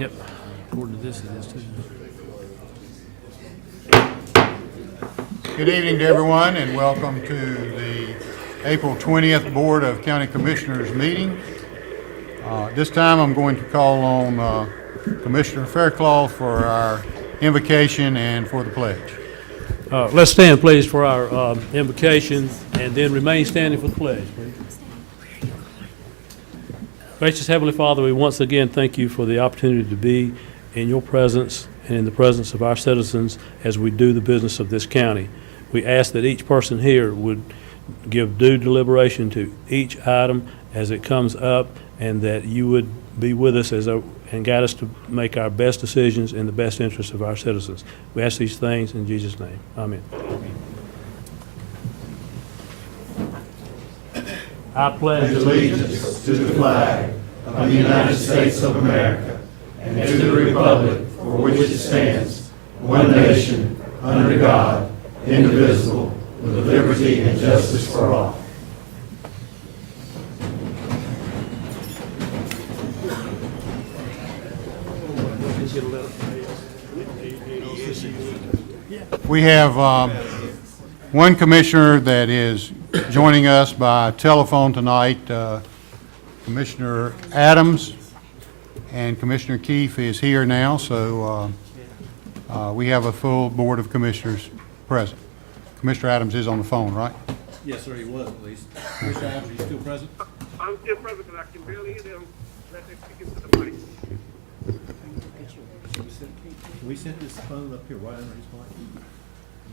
Yep. According to this, it is too. Good evening to everyone, and welcome to the April 20th Board of County Commissioners meeting. This time I'm going to call on Commissioner Faircloth for our invocation and for the pledge. Let's stand, please, for our invocation, and then remain standing for the pledge, please. Gracious Heavenly Father, we once again thank you for the opportunity to be in your presence and in the presence of our citizens as we do the business of this county. We ask that each person here would give due deliberation to each item as it comes up, and that you would be with us and guide us to make our best decisions in the best interest of our citizens. We ask these things in Jesus' name. Amen. I pledge allegiance to the flag of the United States of America and to the republic for which it stands, one nation, under God, indivisible, with liberty and justice for all. We have one commissioner that is joining us by telephone tonight, Commissioner Adams, and Commissioner Keefe is here now, so we have a full board of commissioners present. Commissioner Adams is on the phone, right? Yes, sir, he was at least. Commissioner Adams, are you still present? I'm still present, but I can barely hear them. Let them speak into the mic. Can we set this phone up here right under his mic?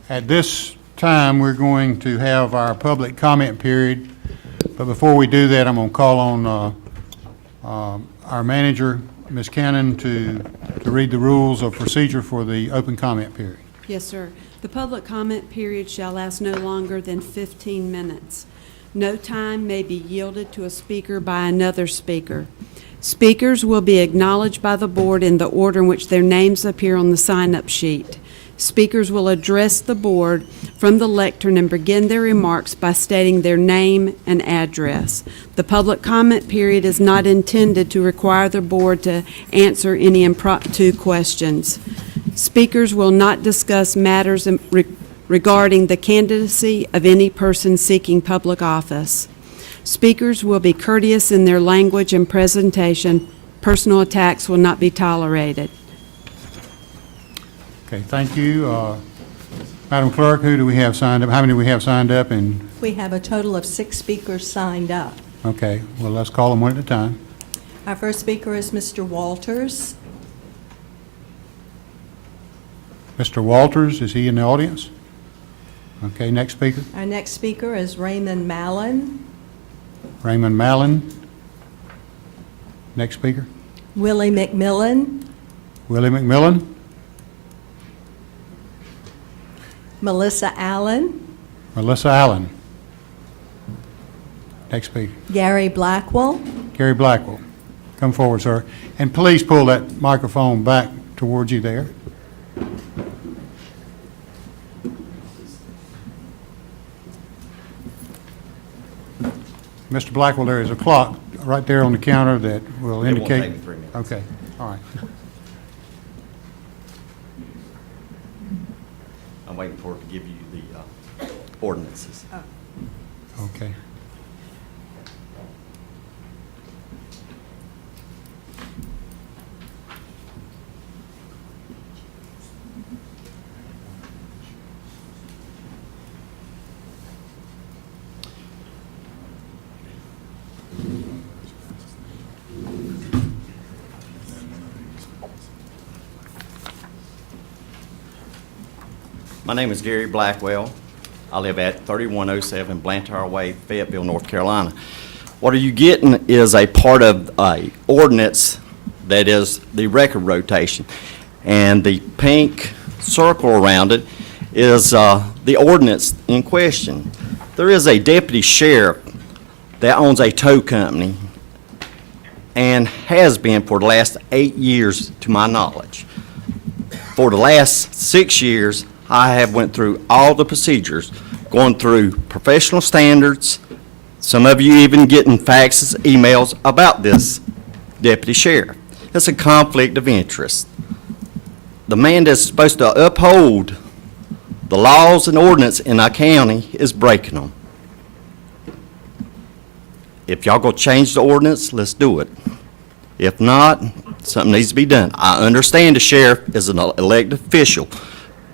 At this time, we're going to have our public comment period, but before we do that, I'm going to call on our manager, Ms. Cannon, to read the rules of procedure for the open comment period. Yes, sir. The public comment period shall last no longer than 15 minutes. No time may be yielded to a speaker by another speaker. Speakers will be acknowledged by the board in the order in which their names appear on the sign-up sheet. Speakers will address the board from the lectern and begin their remarks by stating their name and address. The public comment period is not intended to require the board to answer any impromptu questions. Speakers will not discuss matters regarding the candidacy of any person seeking public office. Speakers will be courteous in their language and presentation. Personal attacks will not be tolerated. Okay, thank you. Madam Clerk, who do we have signed up? How many do we have signed up? And We have a total of 6 speakers signed up. okay, well, let's call them one at a time. Our first speaker is Mr. Walters. Mr. Walters, is he in the audience? Okay, next speaker. Our next speaker is Raymond Mallon. Raymond Mallon. Next speaker. Willie McMillan. Willie McMillan. Melissa Allen. Melissa Allen. Next speaker. Gary Blackwell. Gary Blackwell. Come forward, sir. And please pull that microphone back towards you there. Mr. Blackwell, there is a clock right there on the counter that will indicate. It won't take me 3 minutes. Okay, all right. I'm waiting for it to give you the ordinances. Okay. My name is Gary Blackwell. I live at 3107 Blantyre Way, Fayetteville, North Carolina. What are you getting is a part of a ordinance that is the record rotation. And the pink circle around it is the ordinance in question. There is a deputy sheriff that owns a tow company and has been for the last 8 years, to my knowledge. For the last 6 years, I have went through all the procedures, going through professional standards, some of you even getting faxes, emails about this deputy sheriff. It's a conflict of interest. The man that's supposed to uphold the laws and ordinance in our county is breaking them. If y'all gonna change the ordinance, let's do it. If not, something needs to be done. I understand the sheriff is an elected official,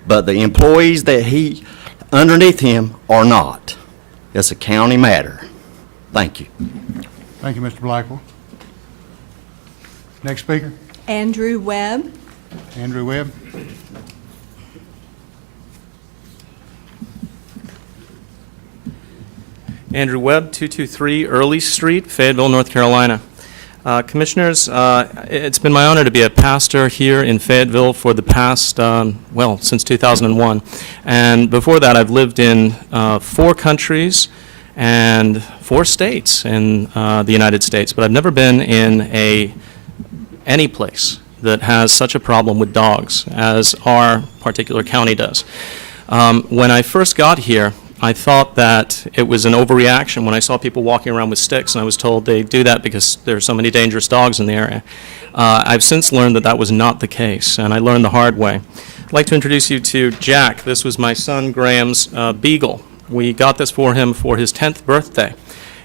but the employees that he, underneath him, are not. It's a county matter. Thank you. Thank you, Mr. Blackwell. Next speaker, Andrew Webb. Andrew Webb. Andrew Webb, 223 Early Street, Fayetteville, North Carolina. Commissioners, it's been my honor to be a pastor here in Fayetteville for the past, since 2001. And before that, I've lived in 4 countries and 4 states in the United States, but I've never been in any place that has such a problem with dogs as our particular county does. When I first got here, I thought that it was an overreaction when I saw people walking around with sticks, and I was told they do that because there are so many dangerous dogs in the area. I've since learned that that was not the case, and I learned the hard way. I'd like to introduce you to Jack. This was my son Graham's beagle. We got this for him for his 10th birthday,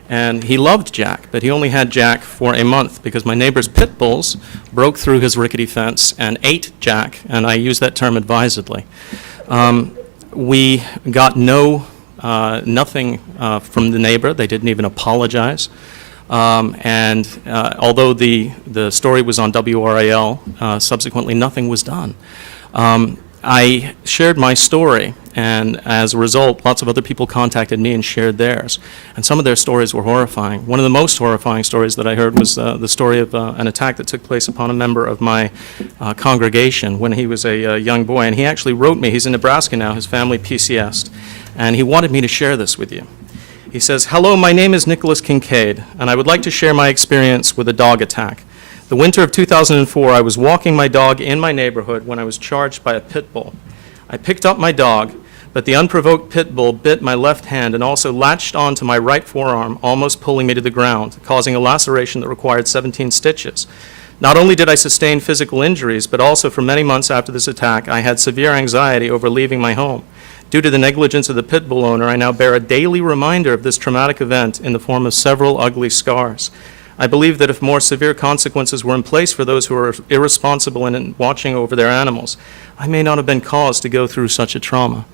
and he loved Jack, but he only had Jack for a month because my neighbor's pit bulls broke through his rickety fence and ate Jack, and I use that term advisedly. We got nothing from the neighbor. They didn't even apologize. Although the story was on WRAL, subsequently nothing was done. I shared my story, and as a result, lots of other people contacted me and shared theirs. And some of their stories were horrifying. One of the most horrifying stories that I heard was the story of an attack that took place upon a member of my congregation when he was a young boy. And he actually wrote me. He's in Nebraska now. His family PCS'd. And he wanted me to share this with you. He says, "Hello, my name is Nicholas Kincaid, and I would like to share my experience with a dog attack. The winter of 2004, I was walking my dog in my neighborhood when I was charged by a pit bull. I picked up my dog, but the unprovoked pit bull bit my left hand and also latched onto my right forearm, almost pulling me to the ground, causing a laceration that required 17 stitches. Not only did I sustain physical injuries, but also for many months after this attack, I had severe anxiety over leaving my home. Due to the negligence of the pit bull owner, I now bear a daily reminder of this traumatic event in the form of several ugly scars. I believe that if more severe consequences were in place for those who are irresponsible in watching over their animals, I may not have been caused to go through such a trauma."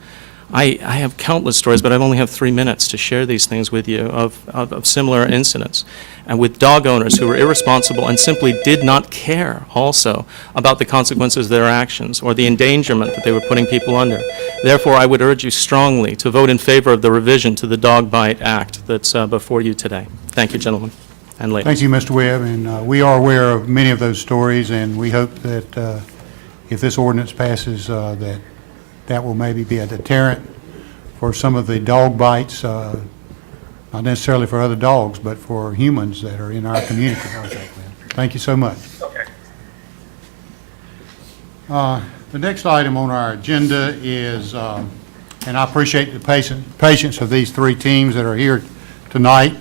I have countless stories, but I only have 3 minutes to share these things with you of similar incidents, and with dog owners who were irresponsible and simply did not care also about the consequences of their actions or the endangerment that they were putting people under. Therefore, I would urge you strongly to vote in favor of the revision to the Dog Bite Act that's before you today. Thank you, gentlemen and ladies. Thank you, Mr. Webb, and we are aware of many of those stories, and we hope that if this ordinance passes, that will maybe be a deterrent for some of the dog bites, not necessarily for other dogs, but for humans that are in our community. Thank you so much. The next item on our agenda is, and I appreciate the patience of these 3 teams that are here tonight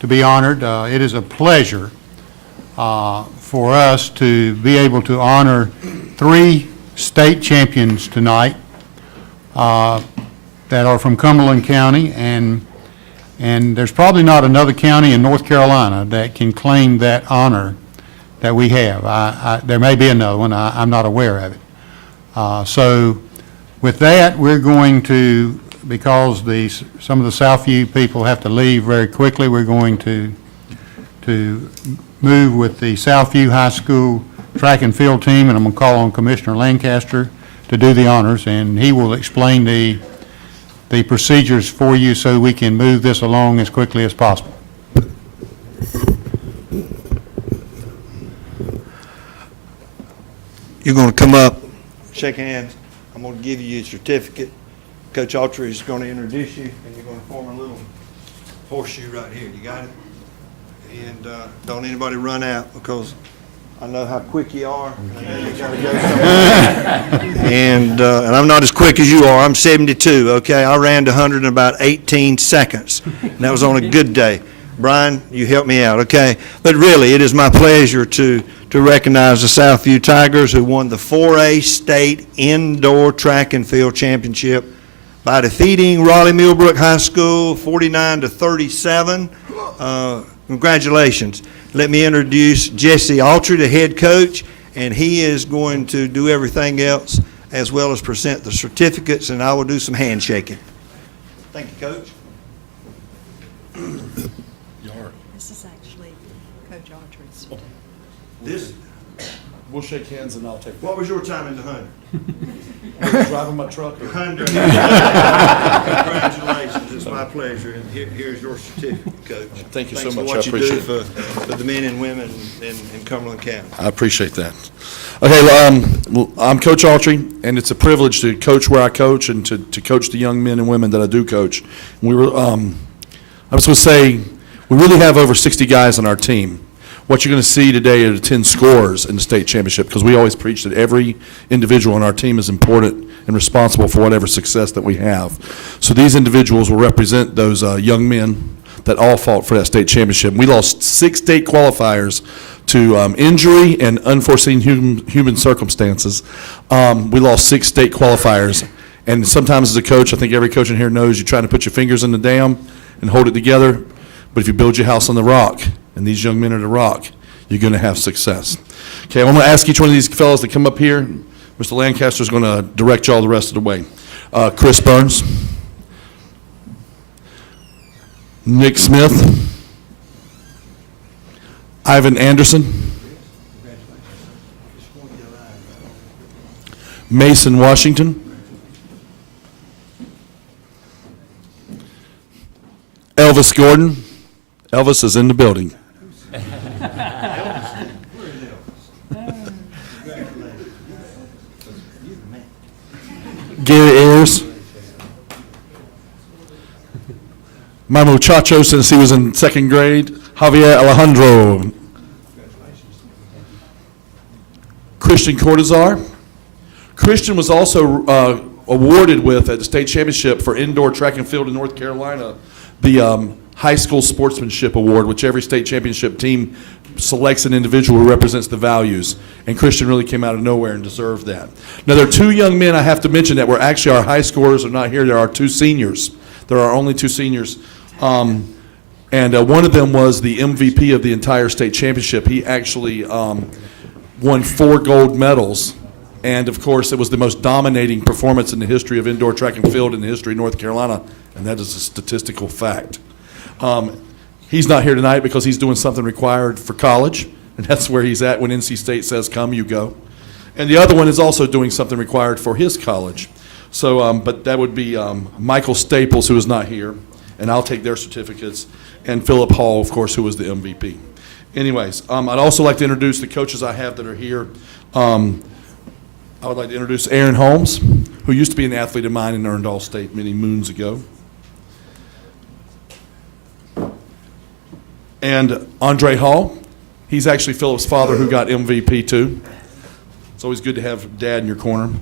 to be honored. It is a pleasure for us to be able to honor 3 state champions tonight that are from Cumberland County, and there's probably not another county in North Carolina that can claim that honor that we have. There may be another one. I'm not aware of it. So with that, we're going to, because some of the Southview people have to leave very quickly, we're going to move with the Southview High School track and field team, and I'm going to call on Commissioner Lancaster to do the honors, and he will explain the procedures for you so we can move this along as quickly as possible. You're going to come up, shake hands. I'm going to give you a certificate. Coach Autry is going to introduce you, and you're going to form a little horseshoe right here. You got it? And don't anybody run out, because I know how quick you are, and I know you got to go somewhere. And I'm not as quick as you are. I'm 72, okay? I ran to 100 in about 18 seconds, and that was on a good day. Brian, you help me out, okay? But really, it is my pleasure to recognize the Southview Tigers, who won the 4A State Indoor Track and Field Championship by defeating Raleigh Millbrook High School 49-37. Congratulations. Let me introduce Jesse Autry, the head coach, and he is going to do everything else as well as present the certificates, and I will do some handshaking. Thank you, Coach. This is actually Coach Autry's. This, We'll shake hands and I'll take what was your time in the 100? driving my truck. 100. Congratulations, it's my pleasure, and here's your certificate, Coach. Thank you so Thanks for much. I what you do appreciate it. for the men and women in Cumberland County. I appreciate that. Okay, well, I'm Coach Autry, and it's a privilege to coach where I coach and to coach the young men and women that I do coach. We were, I was going to say, we really have over 60 guys on our team. What you're going to see today are the 10 scorers in the state championship, because we always preach that every individual on our team is important and responsible for whatever success that we have. So these individuals will represent those young men that all fought for that state championship. We lost 6 state qualifiers to injury and unforeseen human circumstances. We lost 6 state qualifiers. And sometimes as a coach, I think every coach in here knows you're trying to put your fingers in the dam and hold it together. But if you build your house on the rock, and these young men are the rock, you're going to have success. Okay, I'm going to ask each one of these fellows to come up here. Mr. Lancaster is going to direct y'all the rest of the way. Chris Burns. Nick Smith. Ivan Anderson. Mason Washington. Elvis Gordon. Elvis is in the building. Gary Ayers. My muchacho since he was in 2nd grade, Javier Alejandro. Christian Cortazar. Christian was also awarded with, at the state championship for indoor track and field in North Carolina, the High School Sportsmanship Award, which every state championship team selects an individual who represents the values. And Christian really came out of nowhere and deserved that. Now, there are 2 young men I have to mention that were actually our high scorers are not here. There are 2 seniors. There are only 2 seniors. And one of them was the MVP of the entire state championship. He actually won 4 gold medals. And, of course, it was the most dominating performance in the history of indoor track and field in the history of North Carolina. And that is a statistical fact. He's not here tonight because he's doing something required for college, and that's where he's at when NC State says come, you go. And the other one is also doing something required for his college. So, but that would be Michael Staples, who is not here, and I'll take their certificates, and Philip Hall, of course, who was the MVP. Anyways, I'd also like to introduce the coaches I have that are here. I would like to introduce Aaron Holmes, who used to be an athlete of mine and earned All-State many moons ago. And Andre Hall, he's actually Philip's father who got MVP too. It's always good to have Dad in your corner.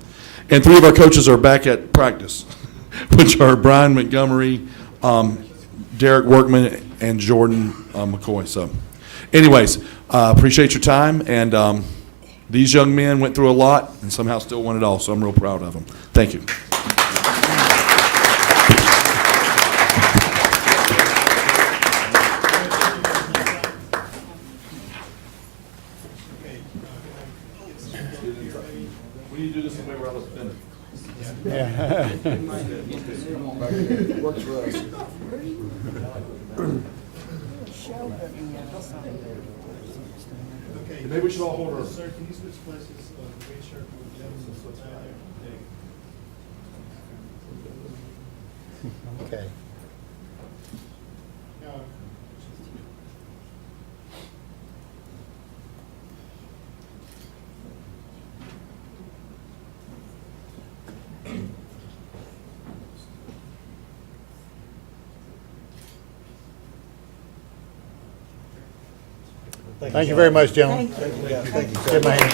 And 3 of our coaches are back at practice, which are Brian Montgomery, Derek Workman, and Jordan McCoy. So anyways, appreciate your time. And these young men went through a lot and somehow still won it all. So I'm real proud of them. Thank you. We need to do this the way we're all spinning. Works for us. Maybe we should all hold our. Sir, can you switch places? Make sure the gentleman switch out there. Okay. Thank you very much, gentlemen. Give my hand.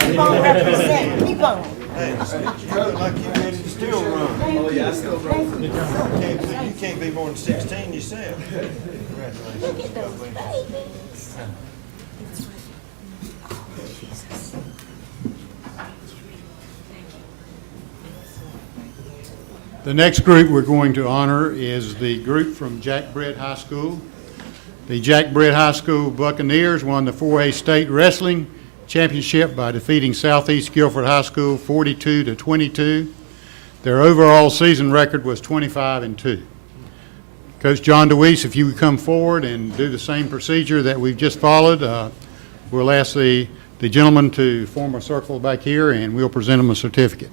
Keep on representing. Keep on. Hey, you look like you ready to still run. Oh, yeah, I still run. You can't be more than 16 yourself. Congratulations. God bless you. The next group we're going to honor is the group from Jack Brett High School. The Jack Brett High School Buccaneers won the 4A State Wrestling Championship by defeating Southeast Guilford High School 42-22. Their overall season record was 25-2. Coach John DeWeese, if you would come forward and do the same procedure that we've just followed, we'll ask the gentleman to form a circle back here, and we'll present them a certificate.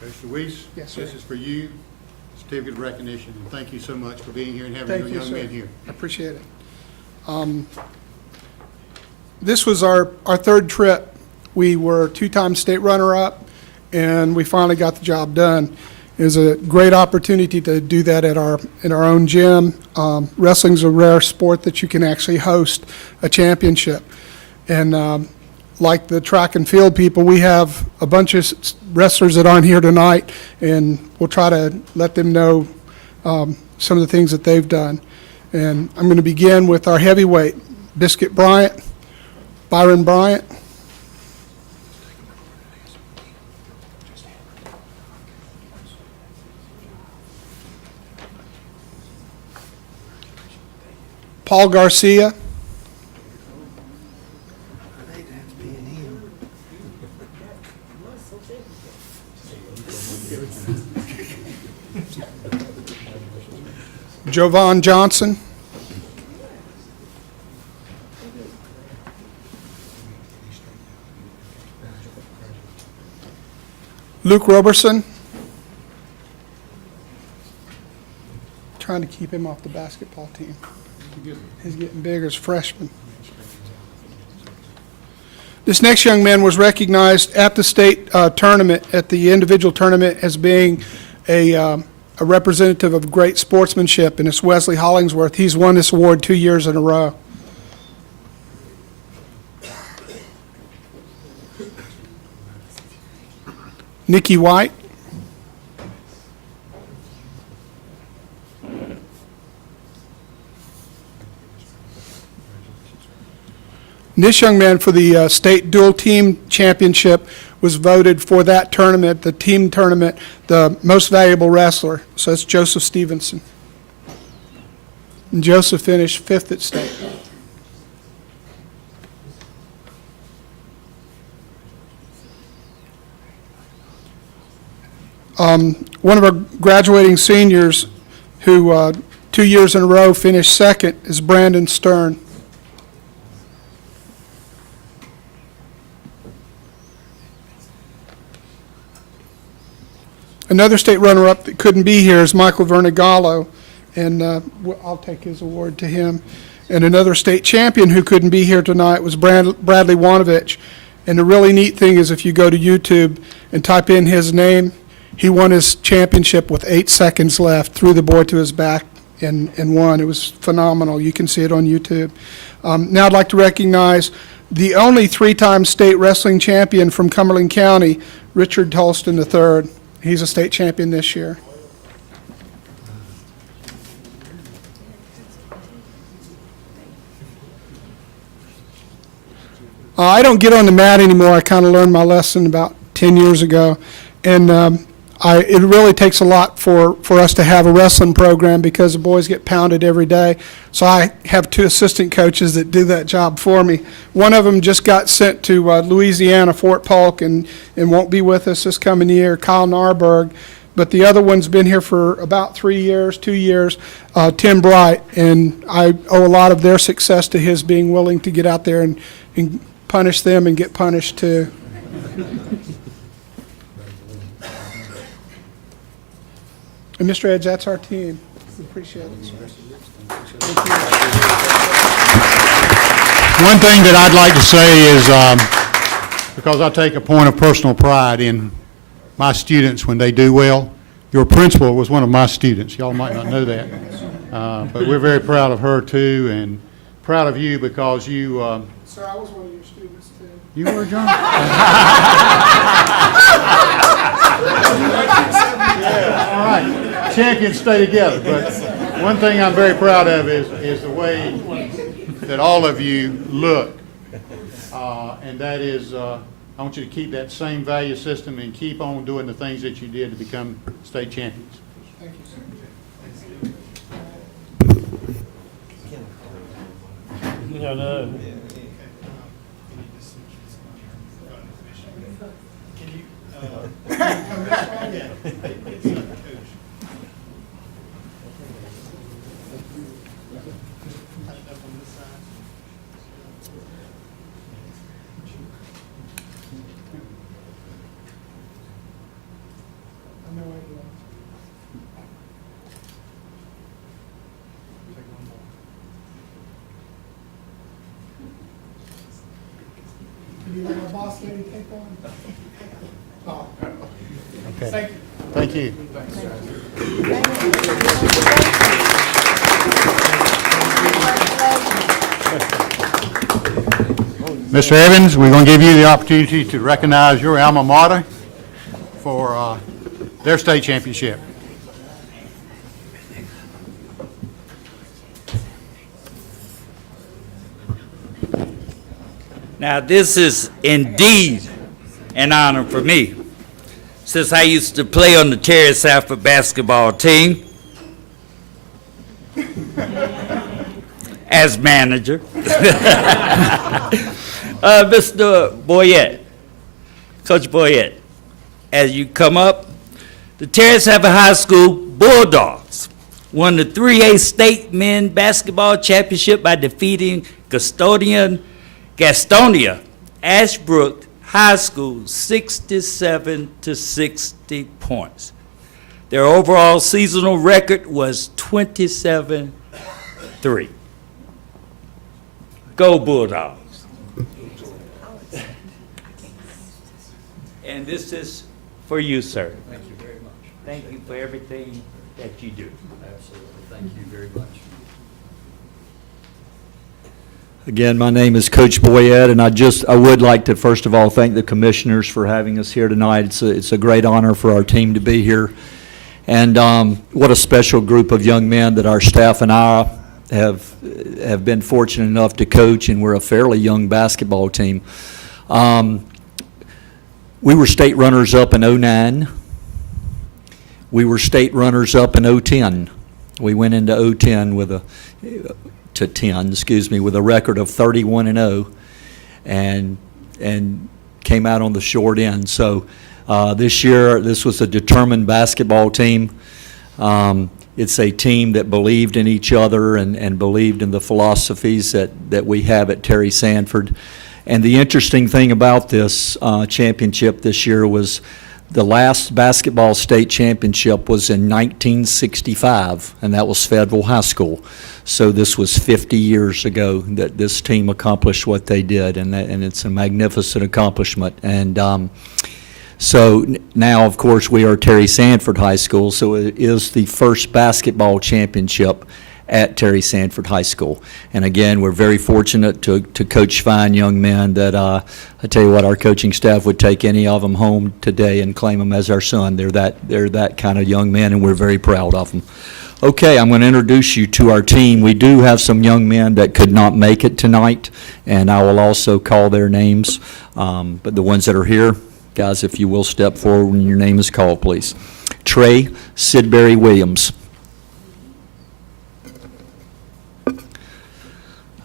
Coach DeWeese? Yes, sir. This is for you, certificate of recognition, and thank you so much for being here and having your young men here. I appreciate it. This was our third trip. We were two-time state runner-up, and we finally got the job done. It was a great opportunity to do that in our own gym. Wrestling's a rare sport that you can actually host a championship. And like the track and field people, we have a bunch of wrestlers that aren't here tonight, and we'll try to let them know some of the things that they've done. And I'm going to begin with our heavyweight, Biscuit Bryant, Byron Bryant. Paul Garcia. Jovan Johnson. Luke Roberson. Trying to keep him off the basketball team. He's getting bigger as a freshman. This next young man was recognized at the state tournament, at the individual tournament, as being a representative of great sportsmanship, and it's Wesley Hollingsworth. He's won this award 2 years in a row. Nikki White. This young man, for the state dual team championship, was voted for that tournament, the team tournament, the most valuable wrestler. So that's Joseph Stevenson. And Joseph finished 5th at state. One of our graduating seniors who 2 years in a row finished 2nd is Brandon Stern. Another state runner-up that couldn't be here is Michael Vernigallo, and I'll take his award to him. And another state champion who couldn't be here tonight was Bradley Wanovich. And the really neat thing is if you go to YouTube and type in his name, he won his championship with 8 seconds left, threw the board to his back and won. It was phenomenal. You can see it on YouTube. Now I'd like to recognize the only 3-time state wrestling champion from Cumberland County, Richard Tolston III. He's a state champion this year. I don't get on the mat anymore. I kind of learned my lesson about 10 years ago. And it really takes a lot for us to have a wrestling program because the boys get pounded every day. So I have 2 assistant coaches that do that job for me. One of them just got sent to Louisiana, Fort Polk, and won't be with us this coming year, Kyle Narberg. But the other one's been here for about 2 years, Tim Bright. And I owe a lot of their success to his being willing to get out there and punish them and get punished too. And Mr. Edge, that's our team. We appreciate it, sir. One thing that I'd like to say is, because I take a point of personal pride in my students when they do well, your principal was one of my students. Y'all might not know that. But we're very proud of her too, and proud of you because you, Sir, I was one of your students, too. you were, John? All right, champions stay together, but one thing I'm very proud of is the way that all of you look. And that is, I want you to keep that same value system and keep on doing the things that you did to become state champions. Thank you, sir. No. I know I will. Do you like my boss lady take on? Oh, Okay. thank you. Thank you. Mr. Evans, we're going to give you the opportunity to recognize your alma mater for their state championship. Now, this is indeed an honor for me, since I used to play on the Terry Sanford basketball team as manager. Mr. Boyette, Coach Boyette, as you come up, the Terry Sanford High School Bulldogs won the 3A state men basketball championship by defeating Gastonia Ashbrook High School 67-60 points. Their overall seasonal record was 27-3. Go Bulldogs. And this is for you, sir. Thank you very much. Thank you for everything that you do. Absolutely. Thank you very much. Again, my name is Coach Boyette, and I would like to first of all thank the commissioners for having us here tonight. It's a great honor for our team to be here. And what a special group of young men that our staff and I have been fortunate enough to coach, and we're a fairly young basketball team. We were state runners-up in '09. We were state runners-up in '10. We went into '10 with a record of 31-0, and came out on the short end. So this year, this was a determined basketball team. It's a team that believed in each other and believed in the philosophies that we have at Terry Sanford. And the interesting thing about this championship this year was the last basketball state championship was in 1965, and that was Fayetteville High School. So this was 50 years ago that this team accomplished what they did, and it's a magnificent accomplishment. And so now, of course, we are Terry Sanford High School, so it is the first basketball championship at Terry Sanford High School. And again, we're very fortunate to coach fine young men that I tell you what, our coaching staff would take any of them home today and claim them as our son. They're that kind of young men, and we're very proud of them. Okay, I'm going to introduce you to our team. We do have some young men that could not make it tonight, and I will also call their names. But the ones that are here, guys, if you will step forward when your name is called, please. Trey Sidbury Williams.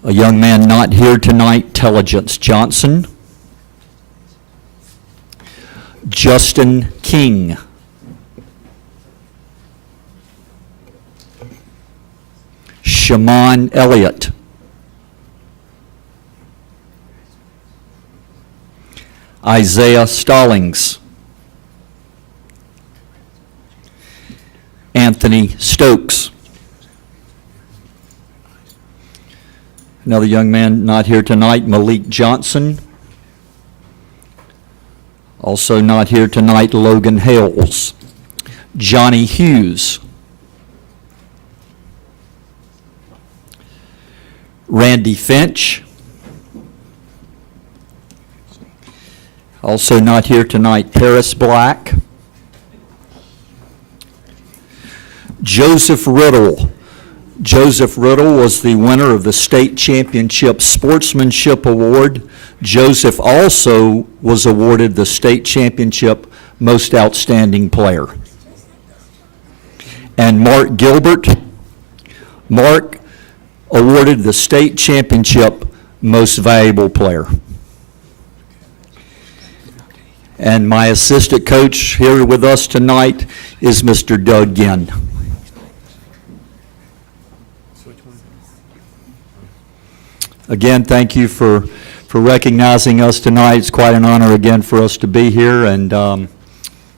A young man not here tonight, Telligence Johnson. Justin King. Shaman Elliott. Isaiah Stallings. Anthony Stokes. Another young man not here tonight, Malik Johnson. Also not here tonight, Logan Hales. Johnny Hughes. Randy Finch. Also not here tonight, Paris Black. Joseph Riddle. Joseph Riddle was the winner of the State Championship Sportsmanship Award. Joseph also was awarded the State Championship Most Outstanding Player. And Mark Gilbert. Mark awarded the State Championship Most Valuable Player. And my assistant coach here with us tonight is Mr. Doug Ginn. Again, thank you for recognizing us tonight. It's quite an honor again for us to be here, and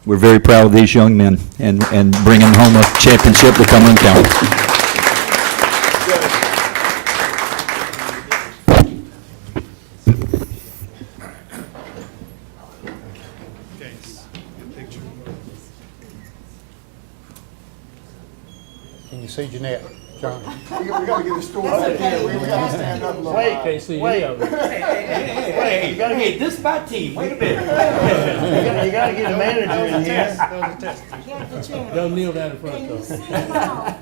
we're very proud of these young men and bringing home a championship to Cumberland County. Can you see Jeanette, John? We gotta get a story up here. We gotta stand up a little. Can't see any of it. Hey, you gotta get this my team. Wait a minute. You gotta get a manager in here. Yeah, the chair. Don't kneel down in front, Can you though. sing along?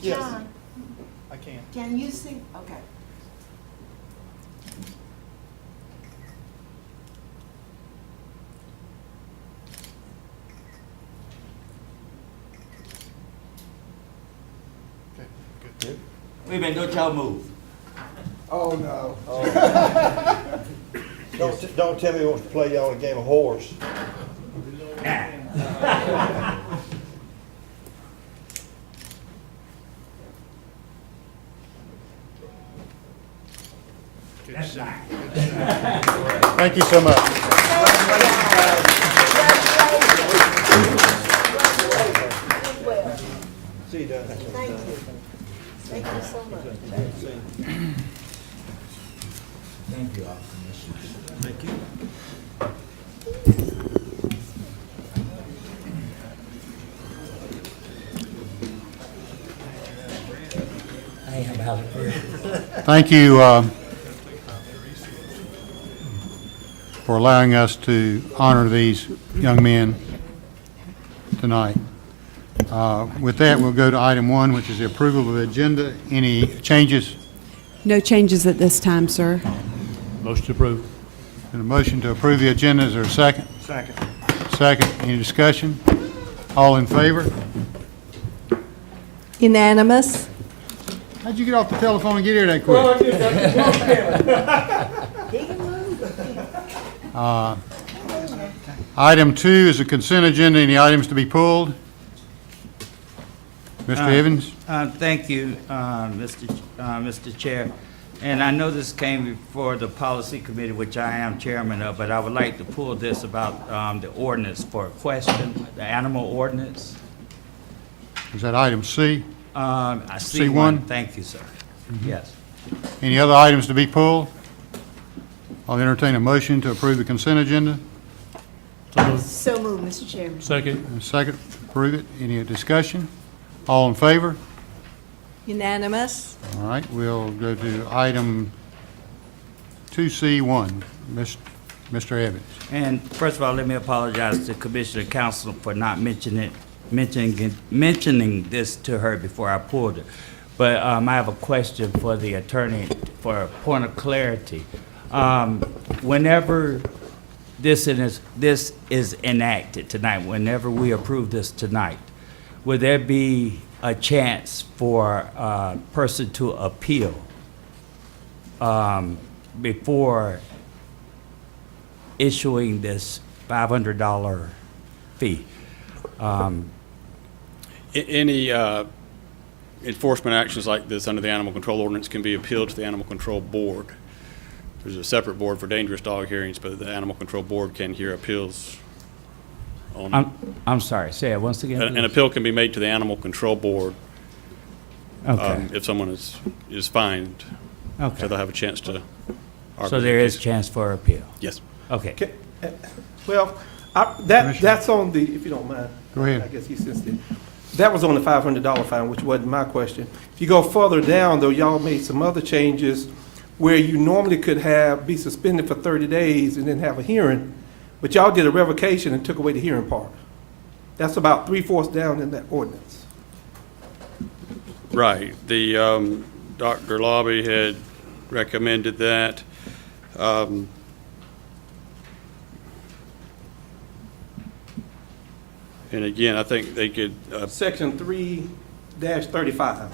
Yes. John, I can. can you sing? Okay. Wait a minute, don't y'all move. Oh, no. Don't tell me you want to play y'all a game of horse. Thank you so much. See you, Doug. Thank you. Thank you so much. Thank you. Thank you for allowing us to honor these young men tonight. With that, we'll go to item 1, which is the approval of the agenda. Any changes? No changes at this time, sir. Motion approved. And a motion to approve the agenda. Is there a second? Second. Second. Any discussion? All in favor? Unanimous? How'd you get off the telephone and get here that quick? Item 2 is a consent agenda. Any items to be pulled? Mr. Evans? Thank you, Mr. Chair. And I know this came before the Policy Committee, which I am chairman of, but I would like to pull this about the ordinance for a question, the animal ordinance. Is that item C? I see C1? one. Thank you, sir. Yes. Any other items to be pulled? I'll entertain a motion to approve the consent agenda. So moved, Mr. Chairman. Second. And a second, approve it. Any discussion? All in favor? Unanimous? All right, we'll go to item 2C1. Mr. Evans. And first of all, let me apologize to Commissioner Council for not mentioning this to her before I pulled it. But I have a question for the attorney for a point of clarity. Whenever this is enacted tonight, whenever we approve this tonight, would there be a chance for a person to appeal before issuing this $500 fee? Any enforcement actions like this under the Animal Control Ordinance can be appealed to the Animal Control Board. There's a separate board for dangerous dog hearings, but the Animal Control Board can hear appeals on. I'm sorry, say it once again, An please. appeal can be made to the Animal Control Board Okay, if someone is fined, so okay. they'll have a chance to argue. So there is chance for appeal? Yes. Okay. Well, that's on the, if you don't mind. Go ahead. I guess he's sensitive. That was on the $500 fine, which wasn't my question. If you go further down, though, y'all made some other changes where you normally could be suspended for 30 days and then have a hearing, but y'all did a revocation and took away the hearing part. That's about 3/4 down in that ordinance. Right. The, Dr. Lobby had recommended that. And again, I think they could, Section 3-35.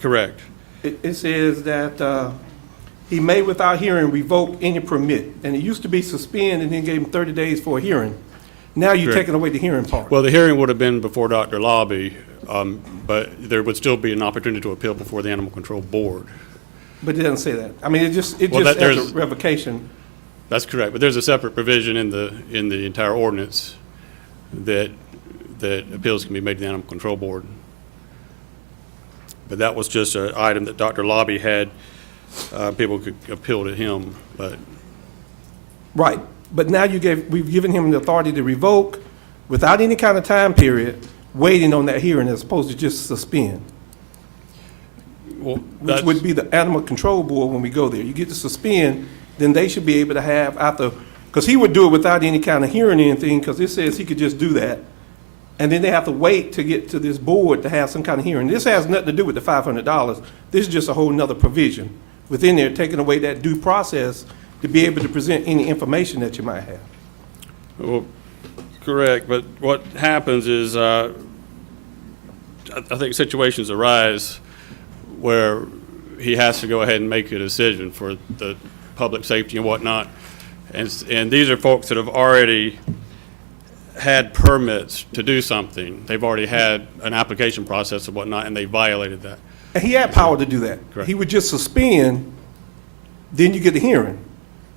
correct. It says that he may without hearing revoke any permit. And it used to be suspend and then gave him 30 days for a hearing. Now you're Correct. taking away the hearing part. Well, the hearing would have been before Dr. Lobby, but there would still be an opportunity to appeal before the Animal Control Board. But it doesn't say that. I mean, it just Well, has there's- a revocation. That's correct, but there's a separate provision in the entire ordinance that appeals can be made to the Animal Control Board. But that was just an item that Dr. Lobby had, people could appeal to him, but Right. But now we've given him the authority to revoke without any kind of time period, waiting on that hearing as opposed to just suspend, well, which that's, would be the Animal Control Board when we go there. You get to suspend, then they should be able to have after, because he would do it without any kind of hearing or anything, because it says he could just do that. And then they have to wait to get to this board to have some kind of hearing. This has nothing to do with the $500. This is just a whole nother provision within there, taking away that due process to be able to present any information that you might have. well, correct, but what happens is, I think situations arise where he has to go ahead and make a decision for the public safety and whatnot. And these are folks that have already had permits to do something. They've already had an application process and whatnot, and they violated that. And he had power to do that. Correct. He would just suspend, then you get the hearing.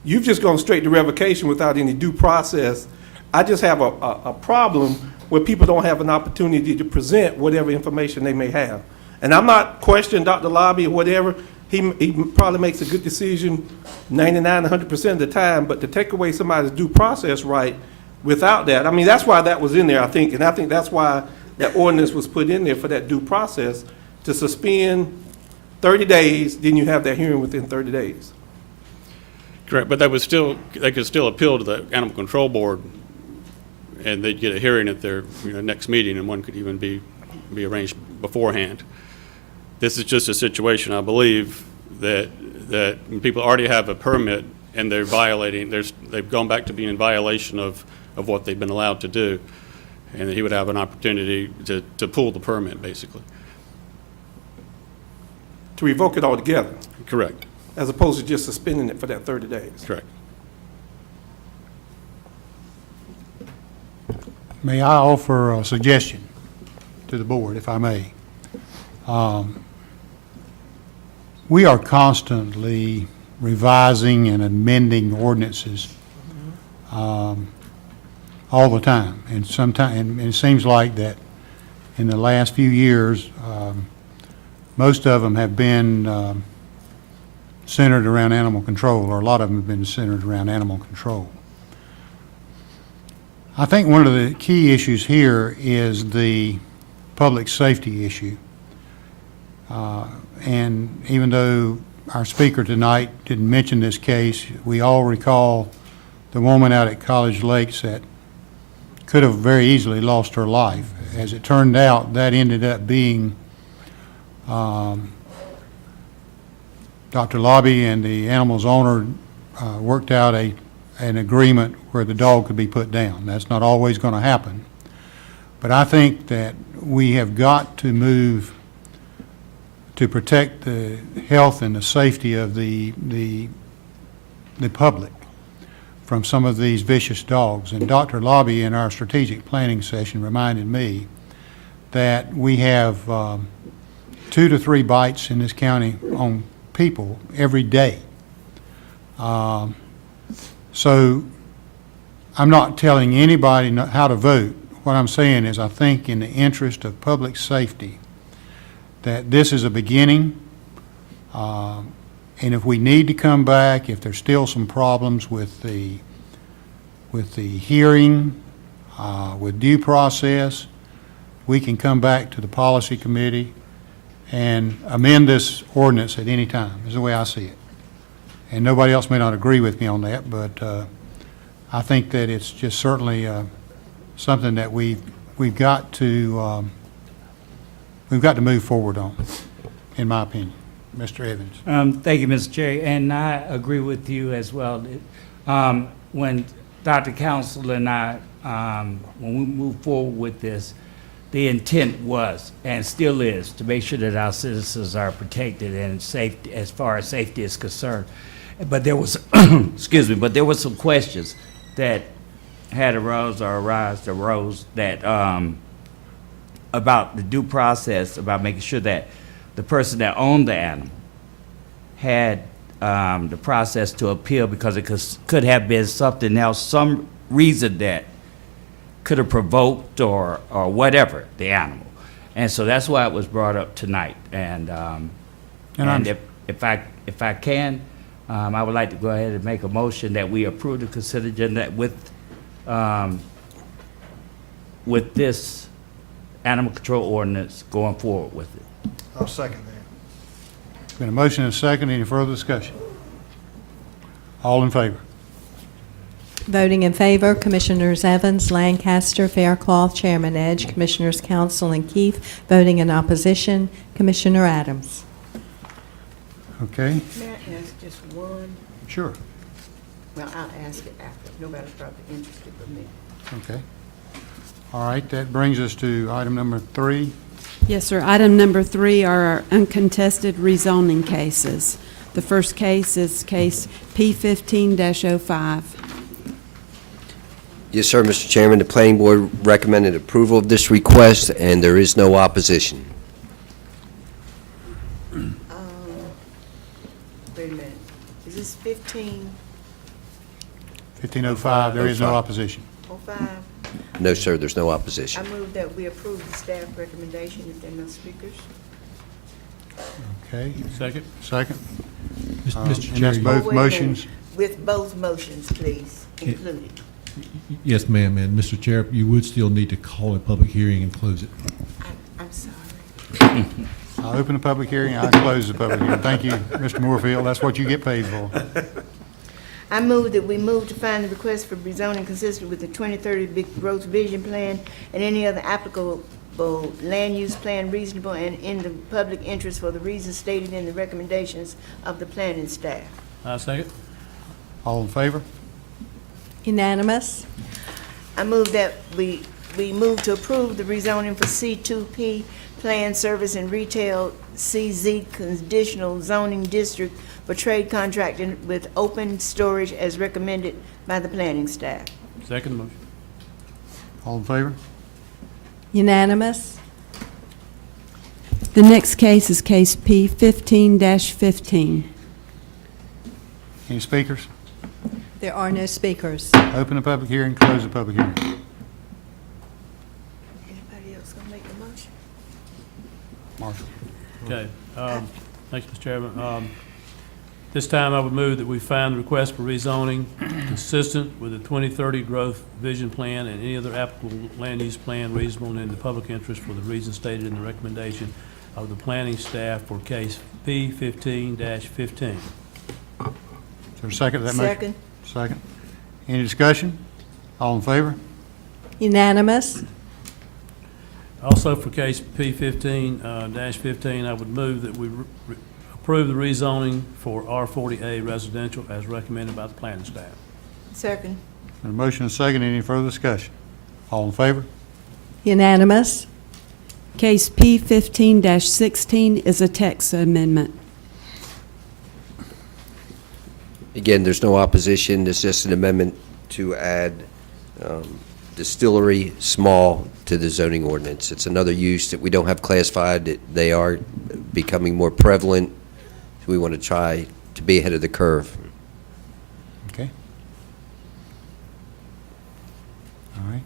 You've just gone straight to revocation without any due process. I just have a problem where people don't have an opportunity to present whatever information they may have. And I'm not questioning Dr. Lobby or whatever. He probably makes a good decision 99, 100% of the time, but to take away somebody's due process right without that, I mean, that's why that was in there, I think, and I think that's why that ordinance was put in there for that due process, to suspend 30 days, then you have that hearing within 30 days. Correct, but they could still appeal to the Animal Control Board, and they'd get a hearing at their, next meeting, and one could even be arranged beforehand. This is just a situation, I believe, that when people already have a permit and they're violating, they've gone back to being in violation of what they've been allowed to do, and he would have an opportunity to pull the permit, basically. To revoke it altogether, Correct, as opposed to just suspending it for that 30 days. correct. May I offer a suggestion to the board, if I may? We are constantly revising and amending ordinances all the time. And and it seems like that in the last few years, most of them have been centered around animal control, or a lot of them have been centered around animal control. I think one of the key issues here is the public safety issue. And even though our speaker tonight didn't mention this case, we all recall the woman out at College Lakes that could have very easily lost her life. As it turned out, that ended up being Dr. Lobby and the animal's owner worked out an agreement where the dog could be put down. That's not always going to happen. But I think that we have got to move to protect the health and the safety of the public from some of these vicious dogs. And Dr. Lobby in our strategic planning session reminded me that we have 2 to 3 bites in this county on people every day. So I'm not telling anybody how to vote. What I'm saying is I think in the interest of public safety that this is a beginning, and if we need to come back, if there's still some problems with the hearing, with due process, we can come back to the policy committee and amend this ordinance at any time, is the way I see it. And nobody else may not agree with me on that, but I think that it's just certainly something that we've got to move forward on, in my opinion. Mr. Evans. Thank you, Mr. Chair, and I agree with you as well. When Dr. Council and I, when we moved forward with this, the intent was, and still is, to make sure that our citizens are protected and safe, as far as safety is concerned. But there was, excuse me, but there were some questions that had arose that, about the due process, about making sure that the person that owned the animal had the process to appeal, because it could have been something else, some reason that could have provoked or whatever the animal. And so that's why it was brought up tonight. And if I can, I would like to go ahead and make a motion that we approve the consent agenda with this animal control ordinance going forward with it. I'll second that. Been a motion and a second. Any further discussion? All in favor? Voting in favor, Commissioners Evans, Lancaster, Faircloth, Chairman Edge, Commissioners Council and Keefe. Voting in opposition, Commissioner Adams. Okay, May I ask just one? sure. Well, I'll ask it after. Nobody's probably interested but me. Okay. All right, that brings us to item number 3. Yes, sir. Item number 3 are our uncontested rezoning cases. The first case is case P15-05. Yes, sir, Mr. Chairman. The Planning Board recommended approval of this request, and there is no opposition. Wait a minute. Is this 1505, there is no opposition. 1505? No, sir, there's no opposition. I move that we approve the staff recommendation if there are no speakers. Okay, Second? second. Mr. And Chair, that's you- both Wait a minute. motions. With both motions, please, included. Yes, ma'am, and Mr. Chair, you would still need to call a public hearing and close it. I'm sorry. I'll open the public hearing, I'll close the public hearing. Thank you, Mr. Moorfield, that's what you get paid for. I move that we move to find the request for rezoning consistent with the 2030 Big Growth Vision Plan and any other applicable land use plan reasonable and in the public interest for the reasons stated in the recommendations of the planning staff. Second? All in favor? Unanimous. I move that we move to approve the rezoning for C2P Plan Service and Retail CZ Conditional Zoning District for trade contracting with open storage as recommended by the planning staff. Second motion. All in favor? Unanimous. The next case is case P15-15. Any speakers? There are no speakers. Open the public hearing, close the public hearing. Anybody else gonna make the motion? Marshall. Okay. Thanks, Mr. Chairman. This time, I would move that we find the request for rezoning consistent with the 2030 Growth Vision Plan and any other applicable land use plan reasonable and in the public interest for the reasons stated in the recommendation of the planning staff for case P15-15. Is there a second to that motion? Second. Second. Any discussion? All in favor? Unanimous. Also, for case P15-15, I would move that we approve the rezoning for R40A residential as recommended by the planning staff. Second. A motion and a second. Any further discussion? All in favor? Unanimous. Case P15-16 is a text amendment. Again, there's no opposition. It's just an amendment to add distillery small to the zoning ordinance. It's another use that we don't have classified. They are becoming more prevalent. So we want to try to be ahead of the curve. Okay. All right.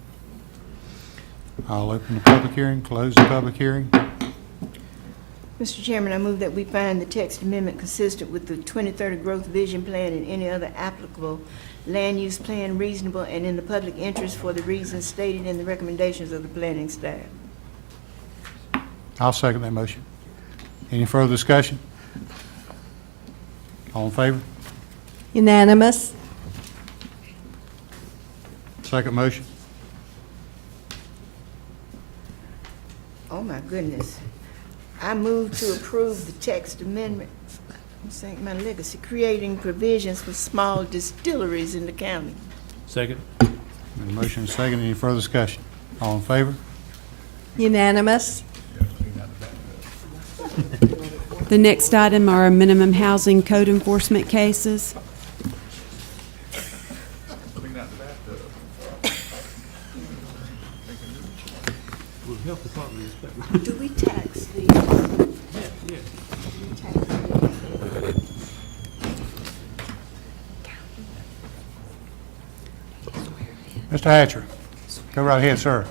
I'll open the public hearing, close the public hearing. Mr. Chairman, I move that we find the text amendment consistent with the 2030 Growth Vision Plan and any other applicable land use plan reasonable and in the public interest for the reasons stated in the recommendations of the planning staff. I'll second that motion. Any further discussion? All in favor? Unanimous. Second motion. Oh, my goodness. I move to approve the text amendment, St. My legacy, creating provisions for small distilleries in the county. Second? Motion is second. Any further discussion? All in favor? Unanimous. The next item are minimum housing code enforcement cases. Do we tax these? Mr. Hatcher, go right ahead, sir.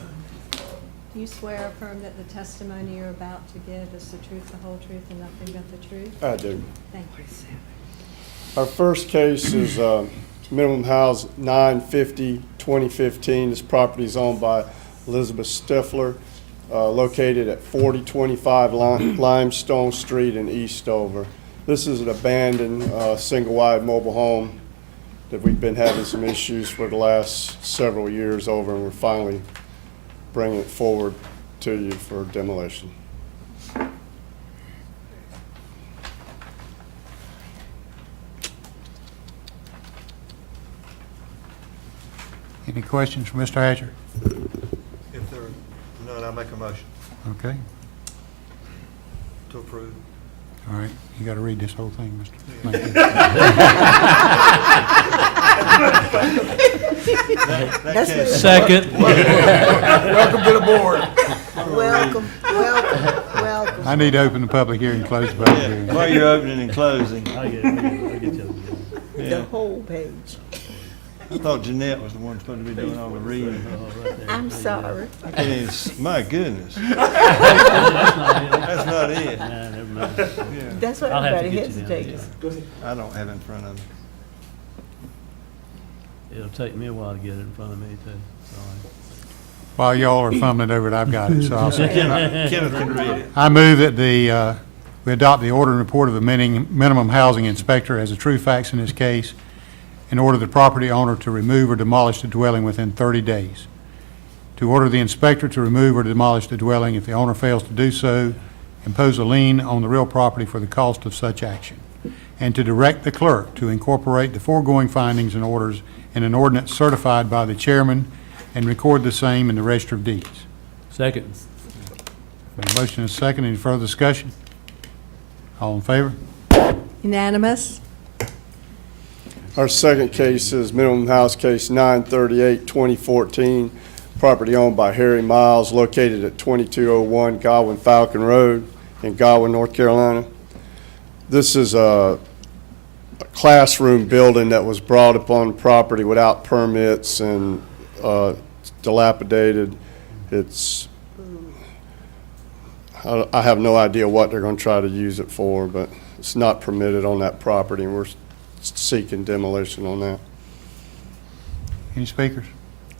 Do you swear or affirm that the testimony you're about to give is the truth, the whole truth, and nothing but the truth? I do. Thank you. Our first case is minimum house 950-2015. This property is owned by Elizabeth Stifler, located at 4025 Limestone Street in Eastover. This is an abandoned single-wide mobile home that we've been having some issues for the last several years over, and we're finally bringing it forward to you for demolition. Any questions for Mr. Hatcher? If there are none, I make a motion Okay. to approve. All right. You got to read this whole thing, Mr. Thank you. That's what- Second. Welcome to the board. Welcome, welcome, welcome. I need to open the public hearing, close the public hearing. While you're opening and closing, The whole page. I thought Jeanette was the one supposed to be doing all the reading. I'm sorry. I can't even my goodness. That's not it. Nah, never mind. Yeah. That's why I'll have to everybody get you down, hesitates. I don't have it in front of me. It'll take me a while to get it in front of me, too. Sorry. While y'all are fumbling over it, I've got it, so I'll say. Kenneth can read it. I move that we adopt the order and report of the minimum housing inspector as a true facts in this case, and order the property owner to remove or demolish the dwelling within 30 days. To order the inspector to remove or demolish the dwelling if the owner fails to do so, impose a lien on the real property for the cost of such action, and to direct the clerk to incorporate the foregoing findings and orders in an ordinance certified by the chairman and record the same in the Register of Deeds. Second. The motion is second. Any further discussion? All in favor? Unanimous. Our second case is minimum house case 938-2014, property owned by Harry Miles, located at 2201 Godwin Falcon Road in Godwin, North Carolina. This is a classroom building that was brought upon property without permits and dilapidated. It's, I have no idea what they're going to try to use it for, but it's not permitted on that property, and we're seeking demolition on that. Any speakers?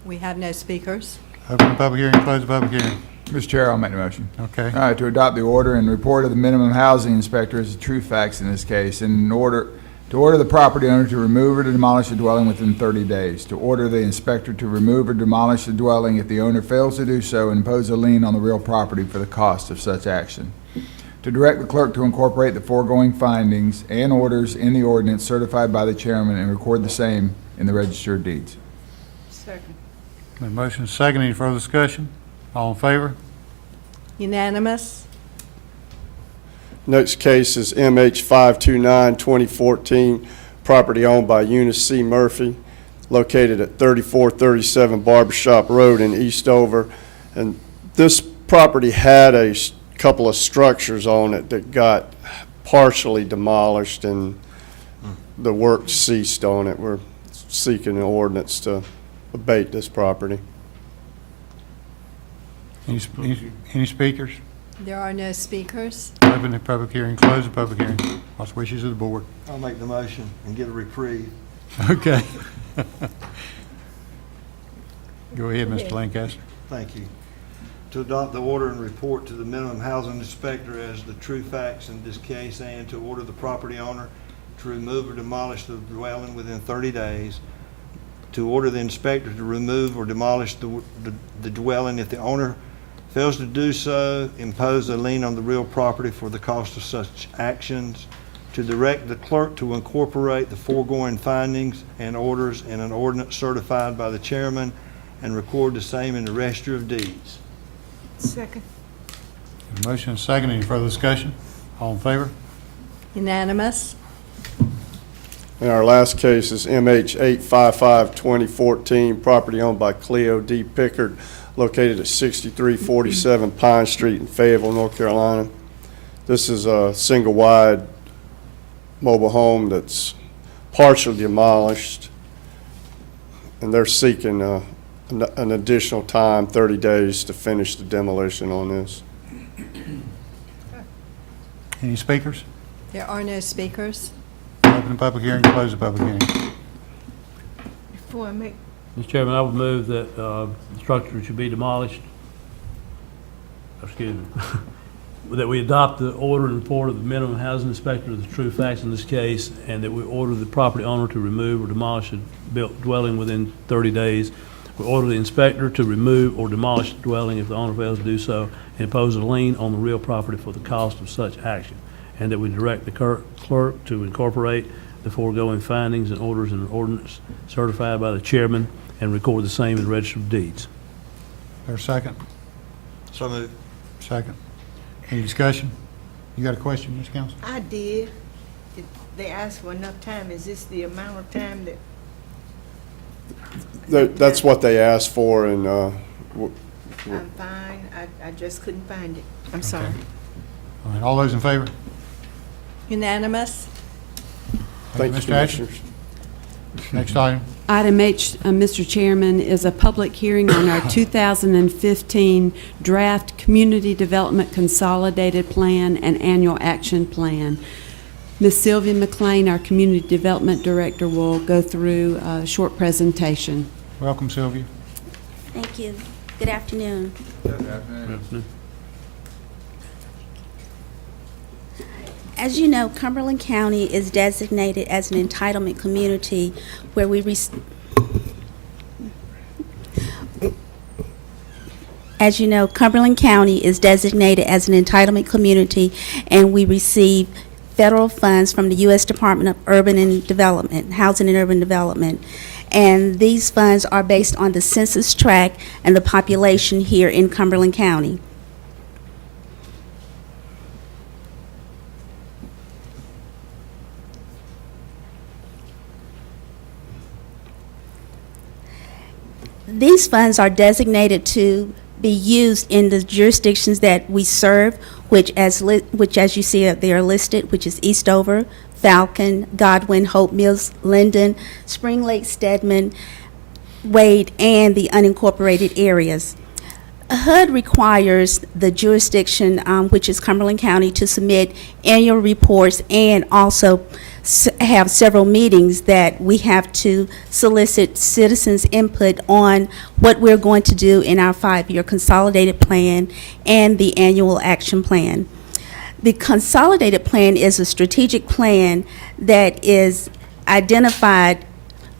We have no speakers. Open the public hearing, close the public hearing. Mr. Chair, I'll make the motion. Okay. To adopt the order and report of the minimum housing inspector as the true facts in this case, and in order to order the property owner to remove or to demolish the dwelling within 30 days, to order the inspector to remove or demolish the dwelling if the owner fails to do so, and impose a lien on the real property for the cost of such action, to direct the clerk to incorporate the foregoing findings and orders in the ordinance certified by the chairman and record the same in the Register of Deeds. Second. The motion is second. Any further discussion? All in favor? Unanimous. Next case is MH 529-2014, property owned by Eunice C. Murphy, located at 3437 Barbershop Road in Eastover. And this property had a couple of structures on it that got partially demolished, and the work ceased on it. We're seeking an ordinance to abate this property. Any speakers? There are no speakers. Open the public hearing, close the public hearing. What's the wishes of the board? I'll make the motion and get a reprieve. Okay. Go ahead, Mr. Lancaster. Thank you. to adopt the order and report to the minimum housing inspector as the true facts in this case, and to order the property owner to remove or demolish the dwelling within 30 days, to order the inspector to remove or demolish the dwelling if the owner fails to do so, impose a lien on the real property for the cost of such actions, to direct the clerk to incorporate the foregoing findings and orders in an ordinance certified by the chairman and record the same in the register of deeds. Second. A motion and a second. Any further discussion? All in favor? Unanimous. And our last case is MH 855-2014, property owned by Cleo D. Pickard, located at 6347 Pine Street in Fayetteville, North Carolina. This is a single-wide mobile home that's partially demolished, and they're seeking an additional time, 30 days, to finish the demolition on this. Any speakers? There are no speakers. Open the public hearing, close the public hearing. Before I make, Mr. Chairman, I would move that the structure should be demolished. Excuse me. That we adopt the order and report of the minimum housing inspector of the true facts in this case, and that we order the property owner to remove or demolish a built dwelling within 30 days. We order the inspector to remove or demolish the dwelling if the owner fails to do so, and impose a lien on the real property for the cost of such action. And that we direct the clerk to incorporate the foregoing findings and orders in an ordinance certified by the chairman and record the same in the register of deeds. There's a second? So moved. Second. Any discussion? You got a question, Ms. Council? I did. They asked for enough time. Is this the amount of time that? That's what they asked for, and I'm fine. I just couldn't find it. I'm sorry. All right, all those in favor? Unanimous. thank you, Mr. Hatcher. Commissioners. Next item. Item H, Mr. Chairman, is a public hearing on our 2015 Draft Community Development Consolidated Plan and Annual Action Plan. Ms. Sylvia McLean, our Community Development Director, will go through a short presentation. Welcome, Sylvia. Thank you. Good afternoon. As you know, Cumberland County is designated as an entitlement community where we As you know, Cumberland County is designated as an entitlement community, and we receive federal funds from the U.S. Department of Urban and Development, Housing and Urban Development. And these funds are based on the census tract and the population here in Cumberland County. These funds are designated to be used in the jurisdictions that we serve, which as you see they are listed, which is Eastover, Falcon, Godwin, Hope Mills, Linden, Spring Lake, Stedman, Wade, and the unincorporated areas. HUD requires the jurisdiction, which is Cumberland County, to submit annual reports and also have several meetings that we have to solicit citizens' input on what we're going to do in our 5-year consolidated plan and the annual action plan. The consolidated plan is a strategic plan that is identified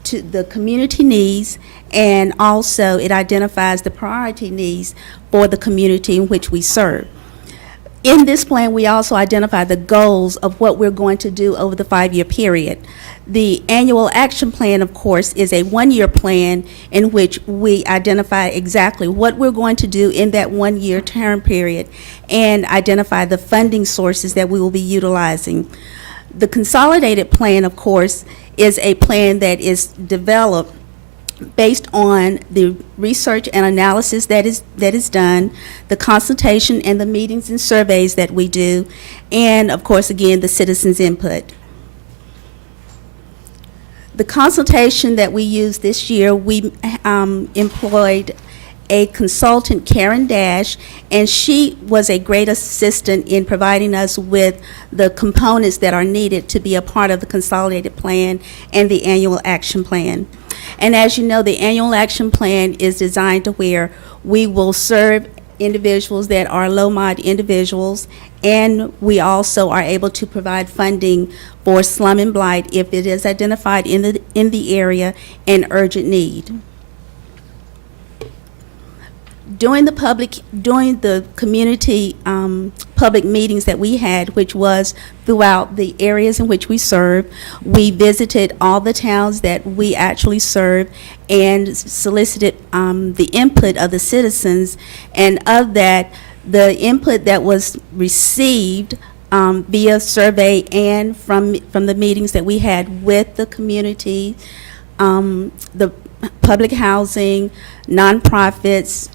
to the community needs, and also it identifies the priority needs for the community in which we serve. In this plan, we also identify the goals of what we're going to do over the 5-year period. The annual action plan, of course, is a 1-year plan in which we identify exactly what we're going to do in that 1-year term period and identify the funding sources that we will be utilizing. The consolidated plan, of course, is a plan that is developed based on the research and analysis that is done, the consultation and the meetings and surveys that we do, and of course, again, the citizens' input. The consultation that we used this year, we employed a consultant, Karen Dash, and she was a great assistant in providing us with the components that are needed to be a part of the consolidated plan and the annual action plan. And as you know, the annual action plan is designed to where we will serve individuals that are low-mod individuals, and we also are able to provide funding for slum and blight if it is identified in the area and urgent need. During the community public meetings that we had, which was throughout the areas in which we serve, we visited all the towns that we actually serve and solicited the input of the citizens. And of that, the input that was received via survey and from the meetings that we had with the community, the public housing, nonprofits,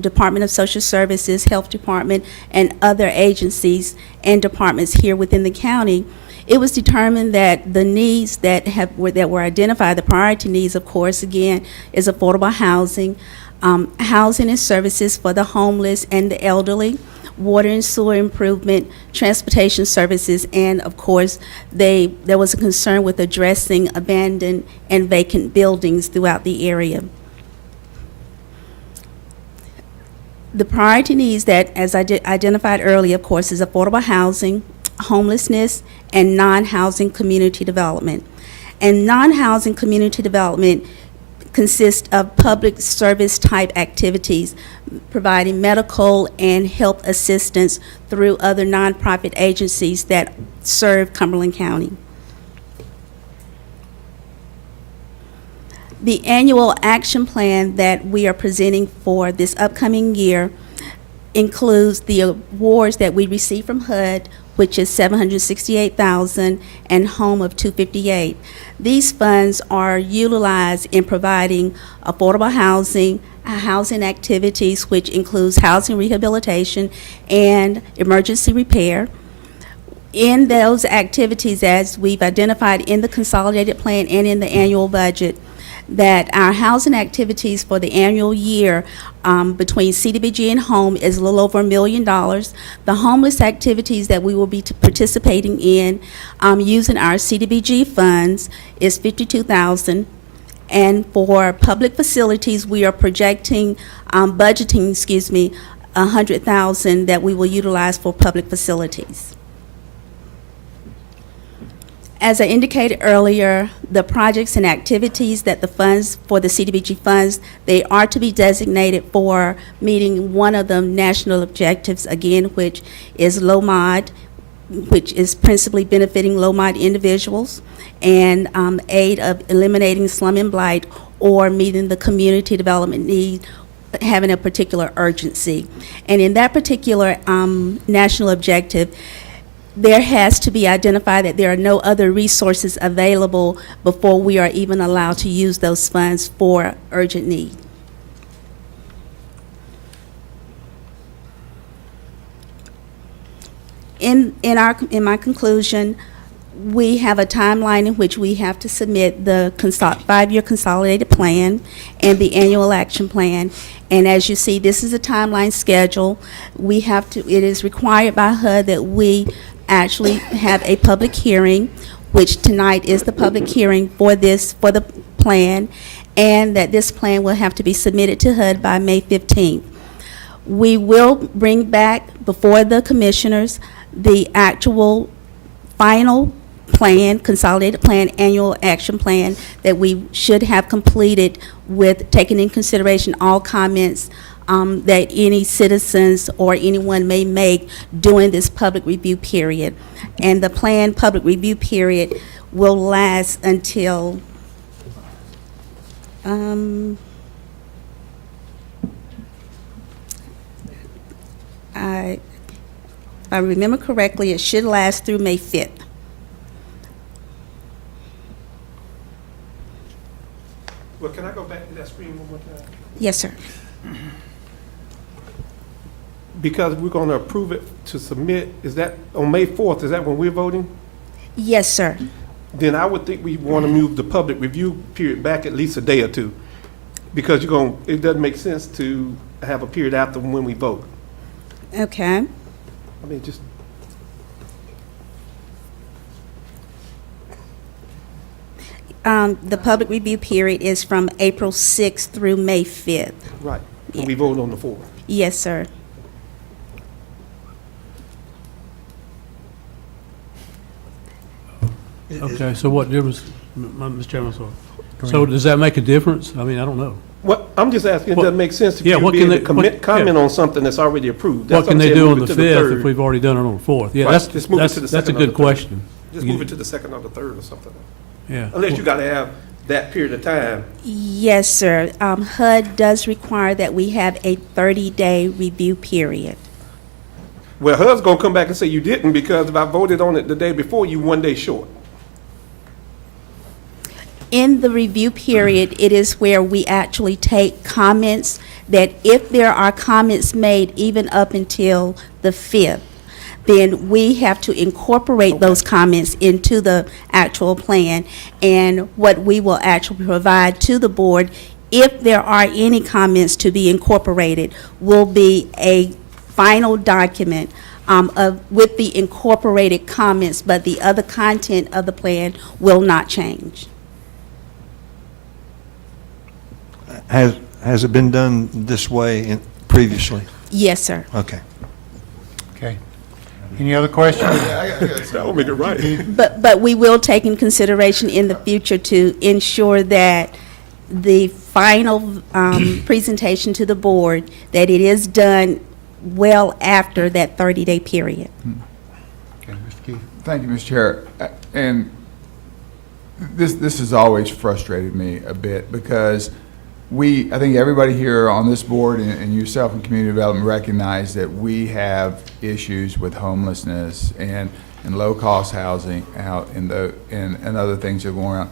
Department of Social Services, Health Department, and other agencies and departments here within the county, it was determined that the needs that were identified, the priority needs, of course, again, is affordable housing, housing and services for the homeless and the elderly, water and sewer improvement, transportation services, and of course, there was a concern with addressing abandoned and vacant buildings throughout the area. The priority needs that, as I identified earlier, of course, is affordable housing, homelessness, and non-housing community development. And non-housing community development consists of public service type activities, providing medical and health assistance through other nonprofit agencies that serve Cumberland County. The annual action plan that we are presenting for this upcoming year includes the awards that we received from HUD, which is $768,000, and Home of $258,000. These funds are utilized in providing affordable housing, housing activities, which includes housing rehabilitation and emergency repair. In those activities, as we've identified in the consolidated plan and in the annual budget, that our housing activities for the annual year between CDBG and home is a little over $1 million. The homeless activities that we will be participating in using our CDBG funds is $52,000. And for public facilities, we are projecting, budgeting, $100,000 that we will utilize for public facilities. As I indicated earlier, the projects and activities that the funds for the CDBG funds, they are to be designated for meeting one of the national objectives, again, which is low mod, which is principally benefiting low mod individuals, and aid of eliminating slum and blight or meeting the community development need, having a particular urgency. And in that particular national objective, there has to be identified that there are no other resources available before we are even allowed to use those funds for urgent need. In my conclusion, we have a timeline in which we have to submit the 5-year consolidated plan and the annual action plan. And as you see, this is a timeline schedule. It is required by HUD that we actually have a public hearing, which tonight is the public hearing for the plan, and that this plan will have to be submitted to HUD by May 15th. We will bring back before the commissioners the actual final plan, consolidated plan, annual action plan that we should have completed with taking in consideration all comments that any citizens or anyone may make during this public review period. And the planned public review period will last until if I remember correctly, it should last through May 5th. Well, can I go back to that screen one more time? Yes, sir. Because we're going to approve it to submit, is that on May 4th, is that when we're voting? Yes, sir. Then I would think we want to move the public review period back at least a day or two. Because it doesn't make sense to have a period after when we vote. Okay. I mean, just. The public review period is from April 6th through May 5th. Right, when we vote on the 4th. Yes, sir. Okay, so what difference, Mr. Chairman, sorry. So does that make a difference? I mean, I don't know. What, I'm just asking, What- does it make sense to yeah, you what be can able they- to commit, what- comment yeah. on something that's already approved? That's What can I'm they saying, do move on it the to 5th third. if we've already done it on the 4th? Yeah, Right, that's, just move it to the that's a second or good the third. question. Just move it to the second or the third or something. Yeah. Unless you gotta have that period of time. Yes, sir. HUD does require that we have a 30-day review period. Well, HUD's gonna come back and say you didn't, because if I voted on it the day before, you 1 day short. In the review period, it is where we actually take comments, that if there are comments made even up until the 5th, then we have to incorporate those comments into the actual plan. And what we will actually provide to the board, if there are any comments to be incorporated, will be a final document with the incorporated comments, but the other content of the plan will not change. Has it been done this way previously? Yes, sir. Okay. Okay. Any other questions? That will make it right. But we will take in consideration in the future to ensure that the final presentation to the board, that it is done well after that 30-day period. Okay, Mr. Keith. Thank you, Mr. Chair. And this has always frustrated me a bit, because I think everybody here on this board and yourself in community development recognize that we have issues with homelessness and low-cost housing out and other things that are going on.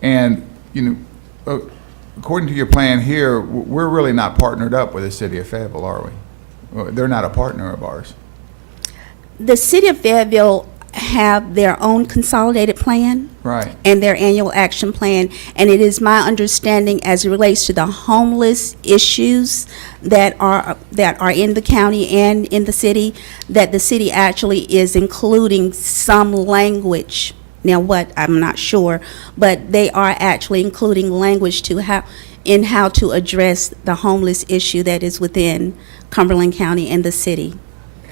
And, according to your plan here, we're really not partnered up with the city of Fayetteville, are we? They're not a partner of ours. The city of Fayetteville have their own consolidated plan. Right. And their annual action plan, and it is my understanding, as it relates to the homeless issues that are in the county and in the city, that the city actually is including some language. Now, what, I'm not sure, but they are actually including language to how to address the homeless issue that is within Cumberland County and the city.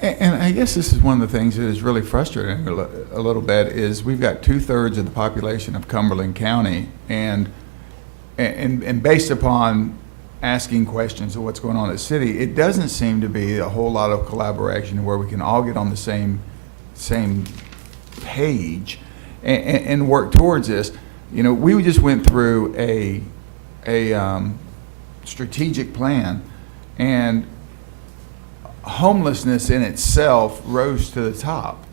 And I guess this is one of the things that is really frustrating a little bit, is we've got 2/3 of the population of Cumberland County, and based upon asking questions of what's going on in the city, it doesn't seem to be a whole lot of collaboration where we can all get on the same page and work towards this. We just went through a strategic plan, and homelessness in itself rose to the top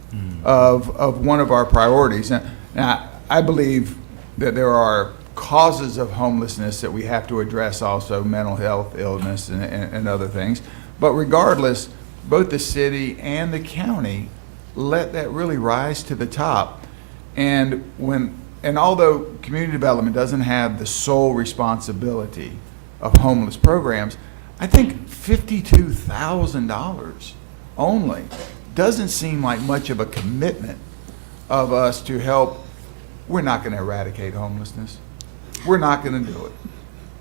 of one of our priorities. Now, I believe that there are causes of homelessness that we have to address also, mental health, illness, and other things. But regardless, both the city and the county let that really rise to the top. And although community development doesn't have the sole responsibility of homeless programs, I think $52,000 only doesn't seem like much of a commitment of us to help. We're not going to eradicate homelessness. We're not going to do it.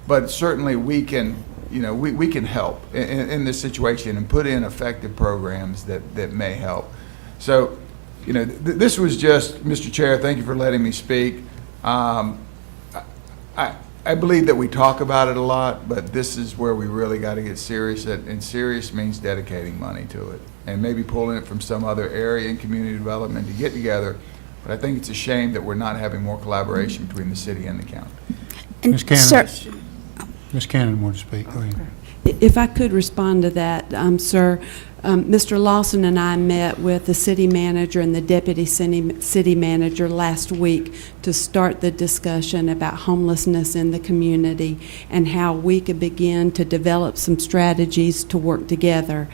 But certainly we can, we can help in this situation and put in effective programs that may help. So, this was just, Mr. Chair, thank you for letting me speak. I believe that we talk about it a lot, but this is where we really got to get serious, and serious means dedicating money to it and maybe pulling it from some other area in community development to get together. But I think it's a shame that we're not having more collaboration between the city and the county. Ms. Cannon. Ms. Cannon wanted to speak. Go ahead. If I could respond to that, sir, Mr. Lawson and I met with the city manager and the deputy city manager last week to start the discussion about homelessness in the community and how we could begin to develop some strategies to work together.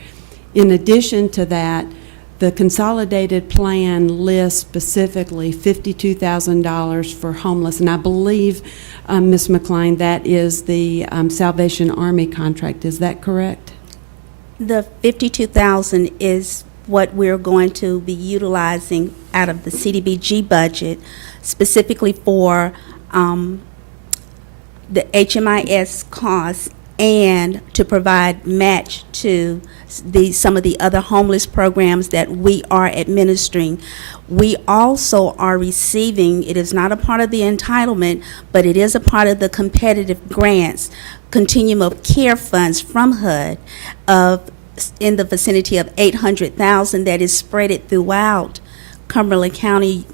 In addition to that, the consolidated plan lists specifically $52,000 for homeless, and I believe, Ms. McLean, that is the Salvation Army contract. Is that correct? The $52,000 is what we're going to be utilizing out of the CDBG budget, specifically for the HMIS costs and to provide match to some of the other homeless programs that we are administering. We also are receiving, it is not a part of the entitlement, but it is a part of the competitive grants, continuum of care funds from HUD in the vicinity of $800,000 that is spread throughout Cumberland County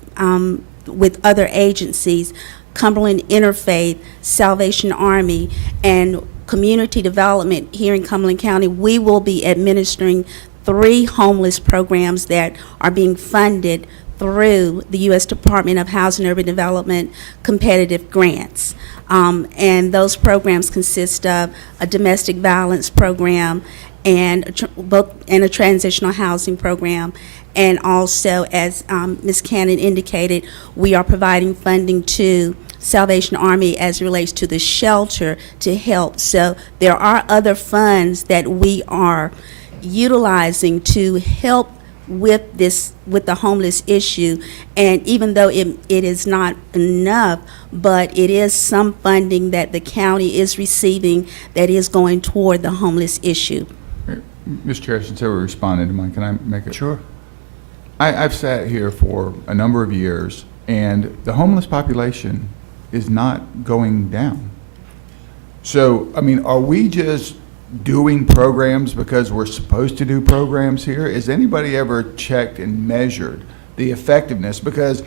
with other agencies, Cumberland Interfaith, Salvation Army, and Community Development here in Cumberland County. We will be administering 3 homeless programs that are being funded through the U.S. Department of Housing and Urban Development competitive grants. And those programs consist of a domestic violence program and a transitional housing program. And also, as Ms. Cannon indicated, we are providing funding to Salvation Army as it relates to the shelter to help. So there are other funds that we are utilizing to help with the homeless issue. And even though it is not enough, but it is some funding that the county is receiving that is going toward the homeless issue. Mr. Chair, since I responded to mine, can I make it? Sure. I've sat here for a number of years, and the homeless population is not going down. So, I mean, are we just doing programs because we're supposed to do programs here? Has anybody ever checked and measured the effectiveness? Because,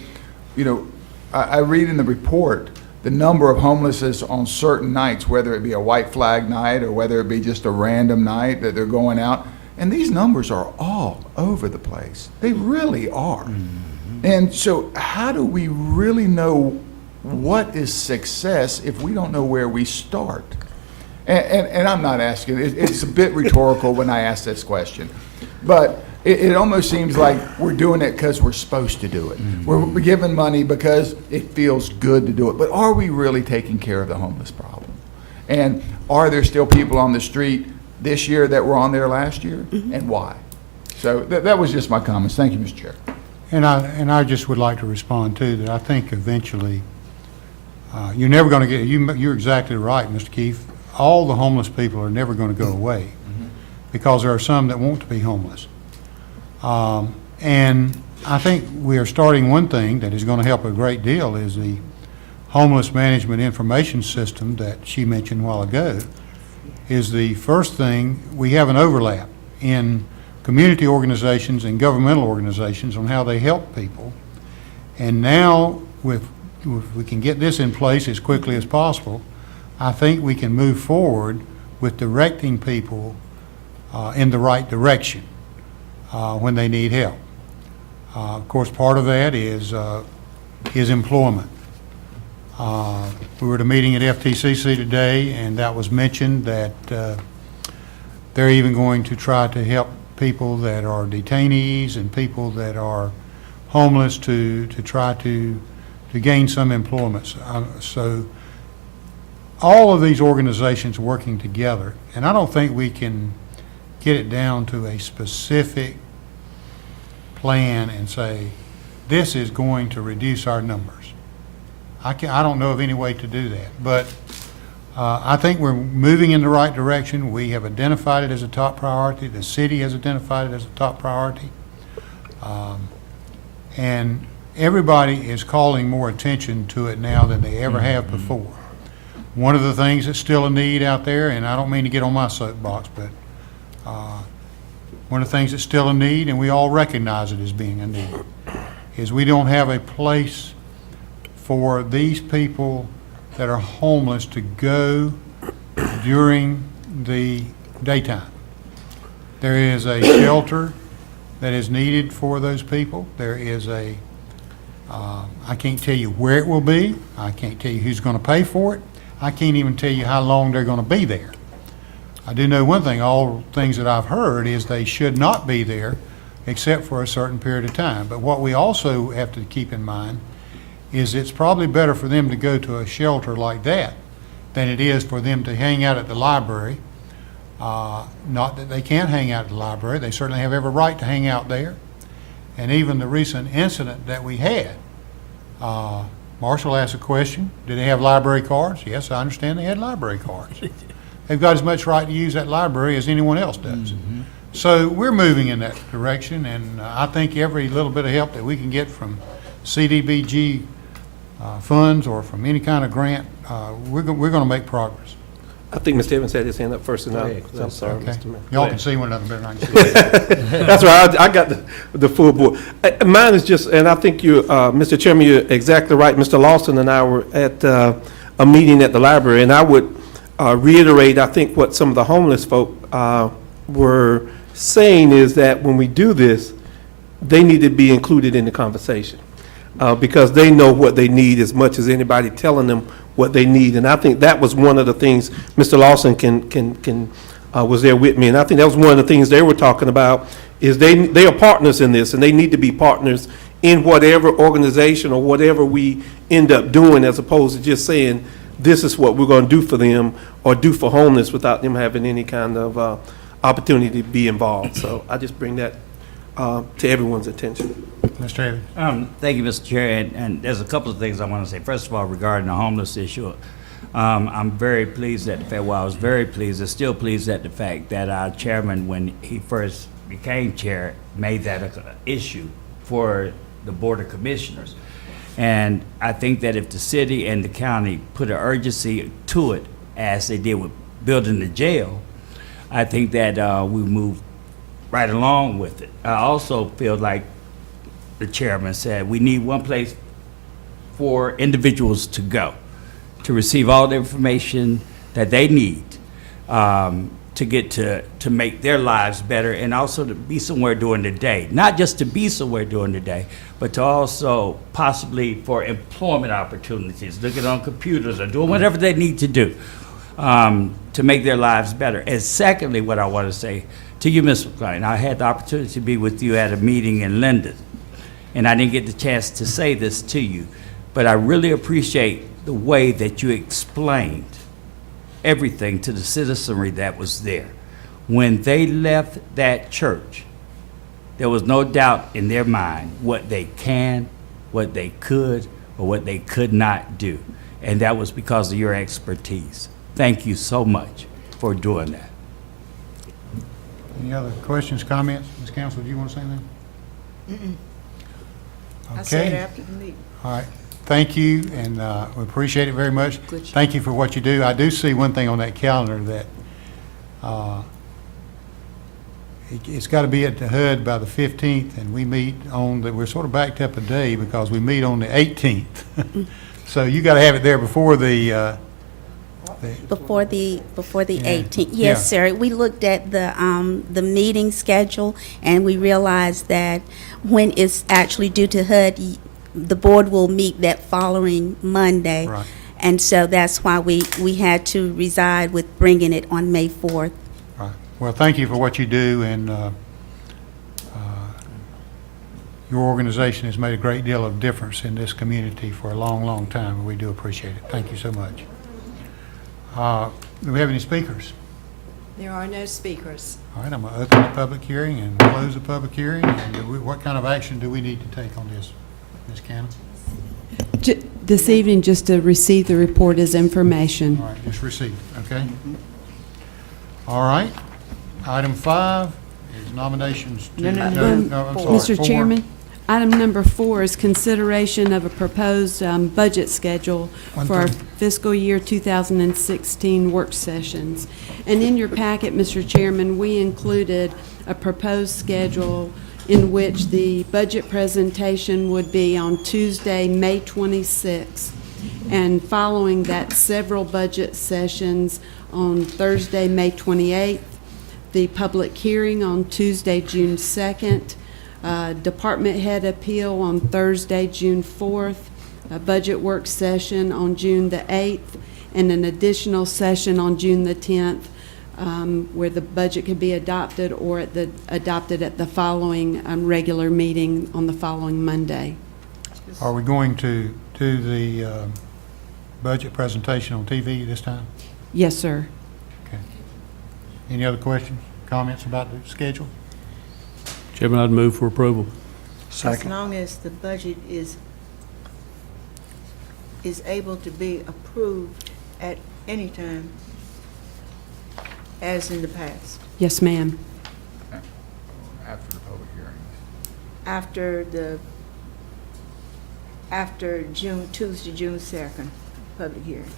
you know, I read in the report the number of homelessness on certain nights, whether it be a white flag night or whether it be just a random night that they're going out. And these numbers are all over the place. They really are. Mm-hmm. And so how do we really know what is success if we don't know where we start? And I'm not asking, it's a bit rhetorical when I ask this question, but it almost seems like we're doing it because we're supposed to do it. Mm-hmm. We're giving money because it feels good to do it. But are we really taking care of the homeless problem? And are there still people on the street this year that were on there last year? Mm-hmm. And why? So that was just my comments. Thank you, Mr. Chair. And I just would like to respond too, that I think eventually, you're never going to get, you're exactly right, Mr. Keefe. All the homeless people are never going to go away, mm-hmm. because there are some that want to be homeless. And I think we are starting one thing that is going to help a great deal is the homeless management information system that she mentioned a while ago. Is the first thing, we have an overlap in community organizations and governmental organizations on how they help people. And now, if we can get this in place as quickly as possible, I think we can move forward with directing people in the right direction when they need help. Of course, part of that is employment. We were at a meeting at FTCC today, and that was mentioned that they're even going to try to help people that are detainees and people that are homeless to try to gain some employment. So all of these organizations working together, and I don't think we can get it down to a specific plan and say, this is going to reduce our numbers. I don't know of any way to do that, but I think we're moving in the right direction. We have identified it as a top priority. The city has identified it as a top priority. And everybody is calling more attention to it now than they ever have before. One of the things that's still a need out there, and I don't mean to get on my soapbox, but one of the things that's still a need, and we all recognize it as being a need, is we don't have a place for these people that are homeless to go during the daytime. There is a shelter that is needed for those people. There is a, I can't tell you where it will be. I can't tell you who's going to pay for it. I can't even tell you how long they're going to be there. I do know one thing, all things that I've heard is they should not be there except for a certain period of time. But what we also have to keep in mind is it's probably better for them to go to a shelter like that than it is for them to hang out at the library. Not that they can't hang out at the library. They certainly have every right to hang out there. And even the recent incident that we had, Marshall asked a question, did they have library cards? Yes, I understand they had library cards. they've got as much right to use that library as anyone else does. So we're moving in that direction, and I think every little bit of help that we can get from CDBG funds or from any kind of grant, we're going to make progress. I think Mr. Evans had his hand up first, and I'm sorry, Okay. Mr. Mayor. Y'all can see one another better than I can see. That's right, I got the full board. Mine is just, and I think you, Mr. Chairman, you're exactly right. Mr. Lawson and I were at a meeting at the library, and I would reiterate, I think what some of the homeless folk were saying is that when we do this, they need to be included in the conversation because they know what they need as much as anybody telling them what they need. And I think that was one of the things Mr. Lawson was there with me, and I think that was one of the things they were talking about is they are partners in this, and they need to be partners in whatever organization or whatever we end up doing, as opposed to just saying this is what we're going to do for them or do for homeless without them having any kind of opportunity to be involved. So I just bring that to everyone's attention. Mr. Evans. Thank you, Mr. Chair, and there's a couple of things I want to say. First of all, regarding the homeless issue, I'm very pleased at the fact, well, I was very pleased, and still pleased at the fact that our chairman, when he first became chair, made that an issue for the Board of Commissioners. And I think that if the city and the county put an urgency to it, as they did with building the jail, I think that we move right along with it. I also feel like the chairman said, we need one place for individuals to go, to receive all the information that they need to get to make their lives better, and also to be somewhere during the day. Not just to be somewhere during the day, but to also possibly for employment opportunities, looking on computers or doing whatever they need to do to make their lives better. And secondly, what I want to say to you, Ms. McClain, I had the opportunity to be with you at a meeting in Linden, and I didn't get the chance to say this to you, but I really appreciate the way that you explained everything to the citizenry that was there. When they left that church, there was no doubt in their mind what they can, what they could, or what they could not do. And that was because of your expertise. Thank you so much for doing that. Any other questions, comments? Ms. Council, do you want to say anything? I said Okay. after the meeting. All right. Thank you, and we appreciate it very much. Thank you for what you do. I do see one thing on that calendar that it's got to be at the HUD by the 15th, and we meet we're sort of backed up a day because we meet on the 18th. So you got to have it there before the Before the 18th. Yeah. Yes, sir. We looked at the meeting schedule, and we realized that when it's actually due to HUD, the board will meet that following Monday. Right. And so that's why we had to reside with bringing it on May 4th. Right. Well, thank you for what you do, and your organization has made a great deal of difference in this community for a long, long time, and we do appreciate it. Thank you so much. Do we have any speakers? There are no speakers. All right, I'm going to open the public hearing and close the public hearing. And what kind of action do we need to take on this, Ms. Cannon? This evening, just to receive the report as information. All right, just received, okay? All right. Item 5 is nominations to... No, I'm sorry, Mr. 4. Chairman, item number 4 is consideration of a proposed budget schedule for our fiscal year 2016 work sessions. And in your packet, Mr. Chairman, we included a proposed schedule in which the budget presentation would be on Tuesday, May 26th, and following that, several budget sessions on Thursday, May 28th, the public hearing on Tuesday, June 2nd, department head appeal on Thursday, June 4th, a budget work session on June the 8th, and an additional session on June the 10th, where the budget could be adopted or adopted at the following regular meeting on the following Monday. Are we going to do the budget presentation on TV this time? Yes, sir. Okay. Any other questions, comments about the schedule? Chairman, I'd move for approval. As long as the budget is able to be approved at any time. as in the past, Yes, ma'am. After the public hearings. after Tuesday, June 2nd, public hearing.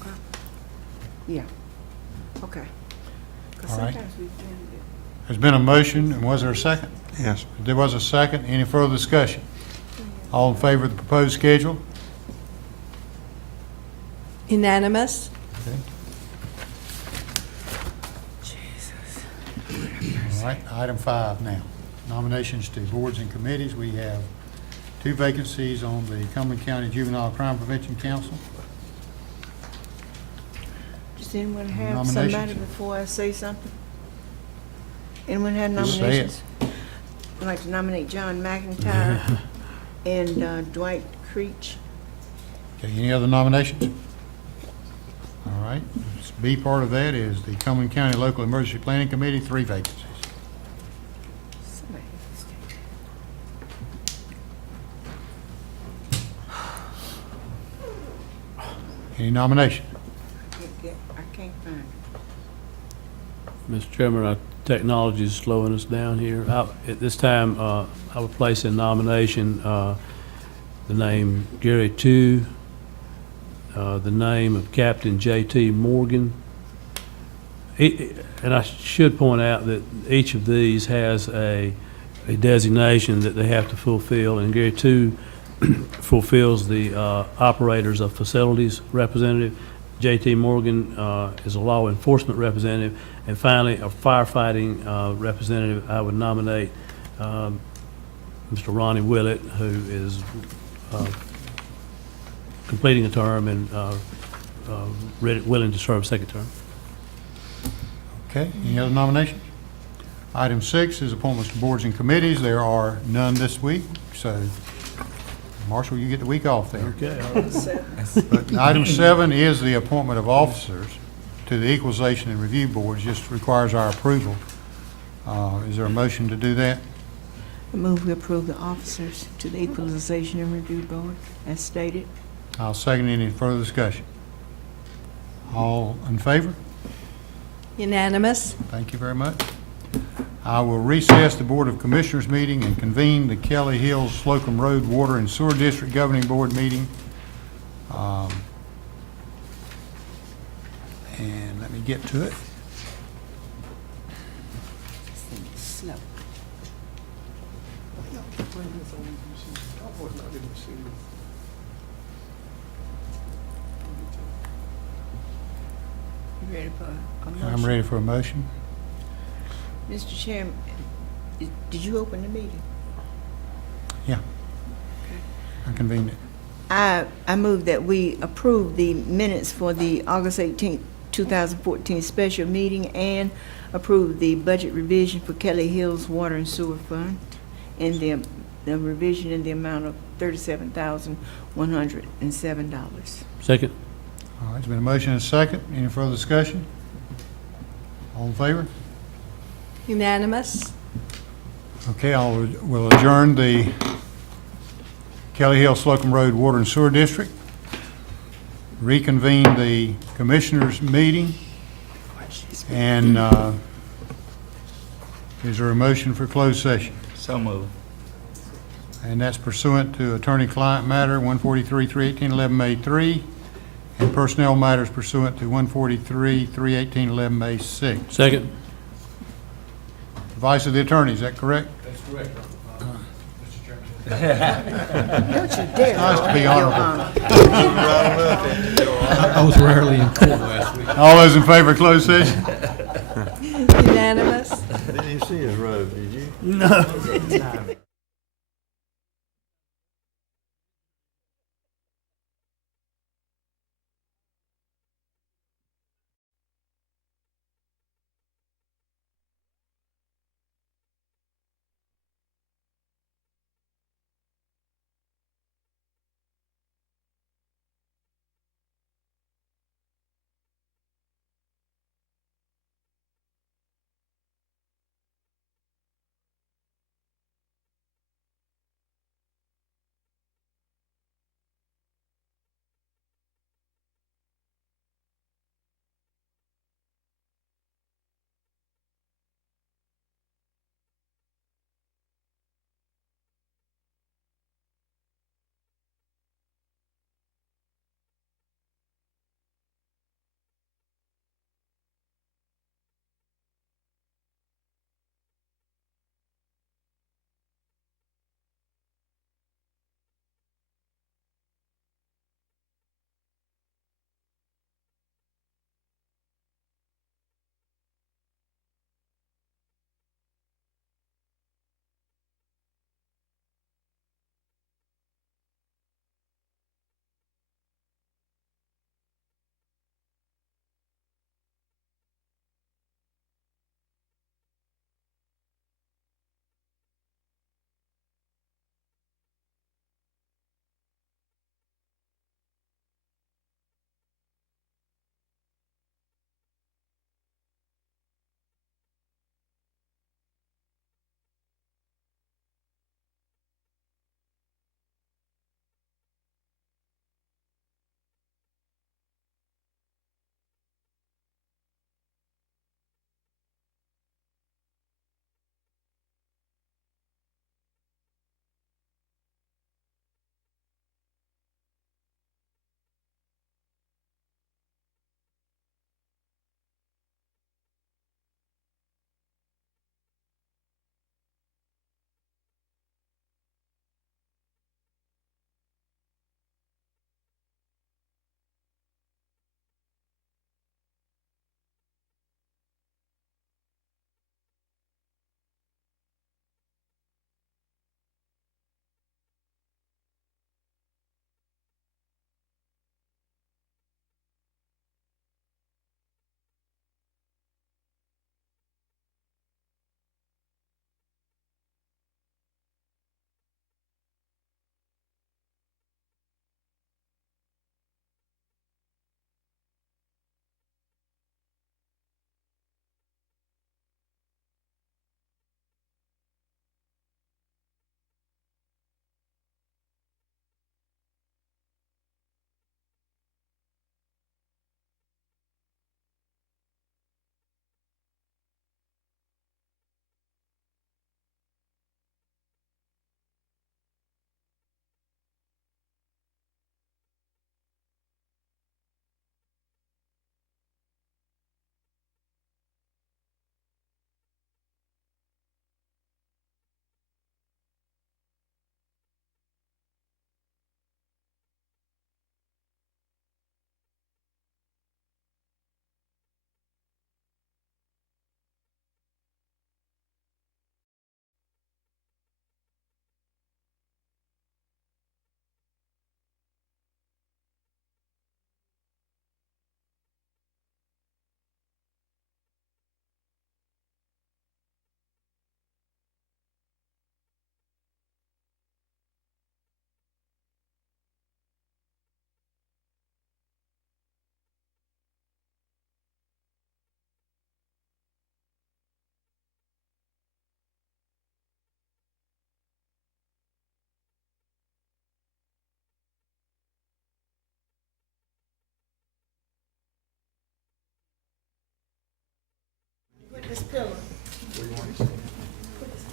Okay. Yeah, okay. 'Cause All right. sometimes we do it. There's been a motion, and was there a second? Yes. There was a second. Any further discussion? All in favor of the proposed schedule? Unanimous? All right, item 5 now. Nominations to boards and committees. We have 2 vacancies on the Cumberland County Juvenile Crime Prevention Council. Does anyone have Nominations? somebody before I say something? Anyone have Just say it. nominations? I'd like to nominate John McIntyre and Dwight Creech. Okay, any other nominations? All right, B part of that is the Cumberland County Local Emergency Planning Committee, 3 vacancies. Somebody else. Any nomination? I can't find it. Mr. Chairman, our technology is slowing us down here. At this time, I would place in nomination the name Gary Tew, the name of Captain J.T. Morgan. And I should point out that each of these has a designation that they have to fulfill, and Gary Tew fulfills the operators of facilities representative. J.T. Morgan is a law enforcement representative. And finally, a firefighting representative, I would nominate Mr. Ronnie Willett, who is completing a term and willing to serve a second term. Okay, any other nominations? Item 6 is appointments to boards and committees. There are none this week, so Marshall, you get the week off there. Okay. But item 7 is the appointment of officers to the Equalization and Review Board. Just requires our approval. Is there a motion to do that? I move we approve the officers to the Equalization and Review Board as stated. I'll second. Any further discussion? All in favor? Unanimous? Thank you very much. I will recess the Board of Commissioners meeting and convene the Kelly Hills Slocum Road Water and Sewer District Governing Board meeting. And let me get to it. Snow. You ready for a motion? I'm ready for a motion. Mr. Chairman, did you open the meeting? Yeah. I convened it. I move that we approve the minutes for the August 18th, 2014 special meeting and approve the budget revision for Kelly Hills Water and Sewer Fund and the revision in the amount of $37,107. Second. All right, there's been a motion and a second. Any further discussion? All in favor? Unanimous? Okay, we'll adjourn the Kelly Hill Slocum Road Water and Sewer District, reconvene the Commissioners' meeting, and is there a motion for closed session? So moved. And that's pursuant to attorney-client matter 143-318-11A3 and personnel matters pursuant to 143-318-11A6. Second. Advice of the attorney, is that correct? That's correct, Mr. Chairman. Don't you dare. Nice to be Your honorable. I was rarely in court last week. All those in favor of closed session? Unanimous? Didn't even see his robe, did you? No.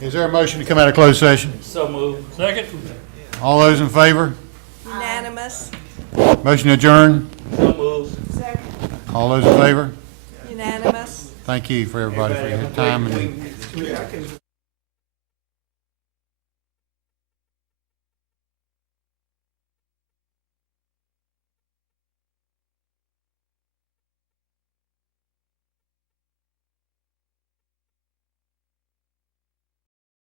Is there a motion to come out of closed session? So moved. Second? All those in favor? Unanimous. Motion adjourned? So moved. Second. All those in favor? Unanimous. Thank you for everybody for your time and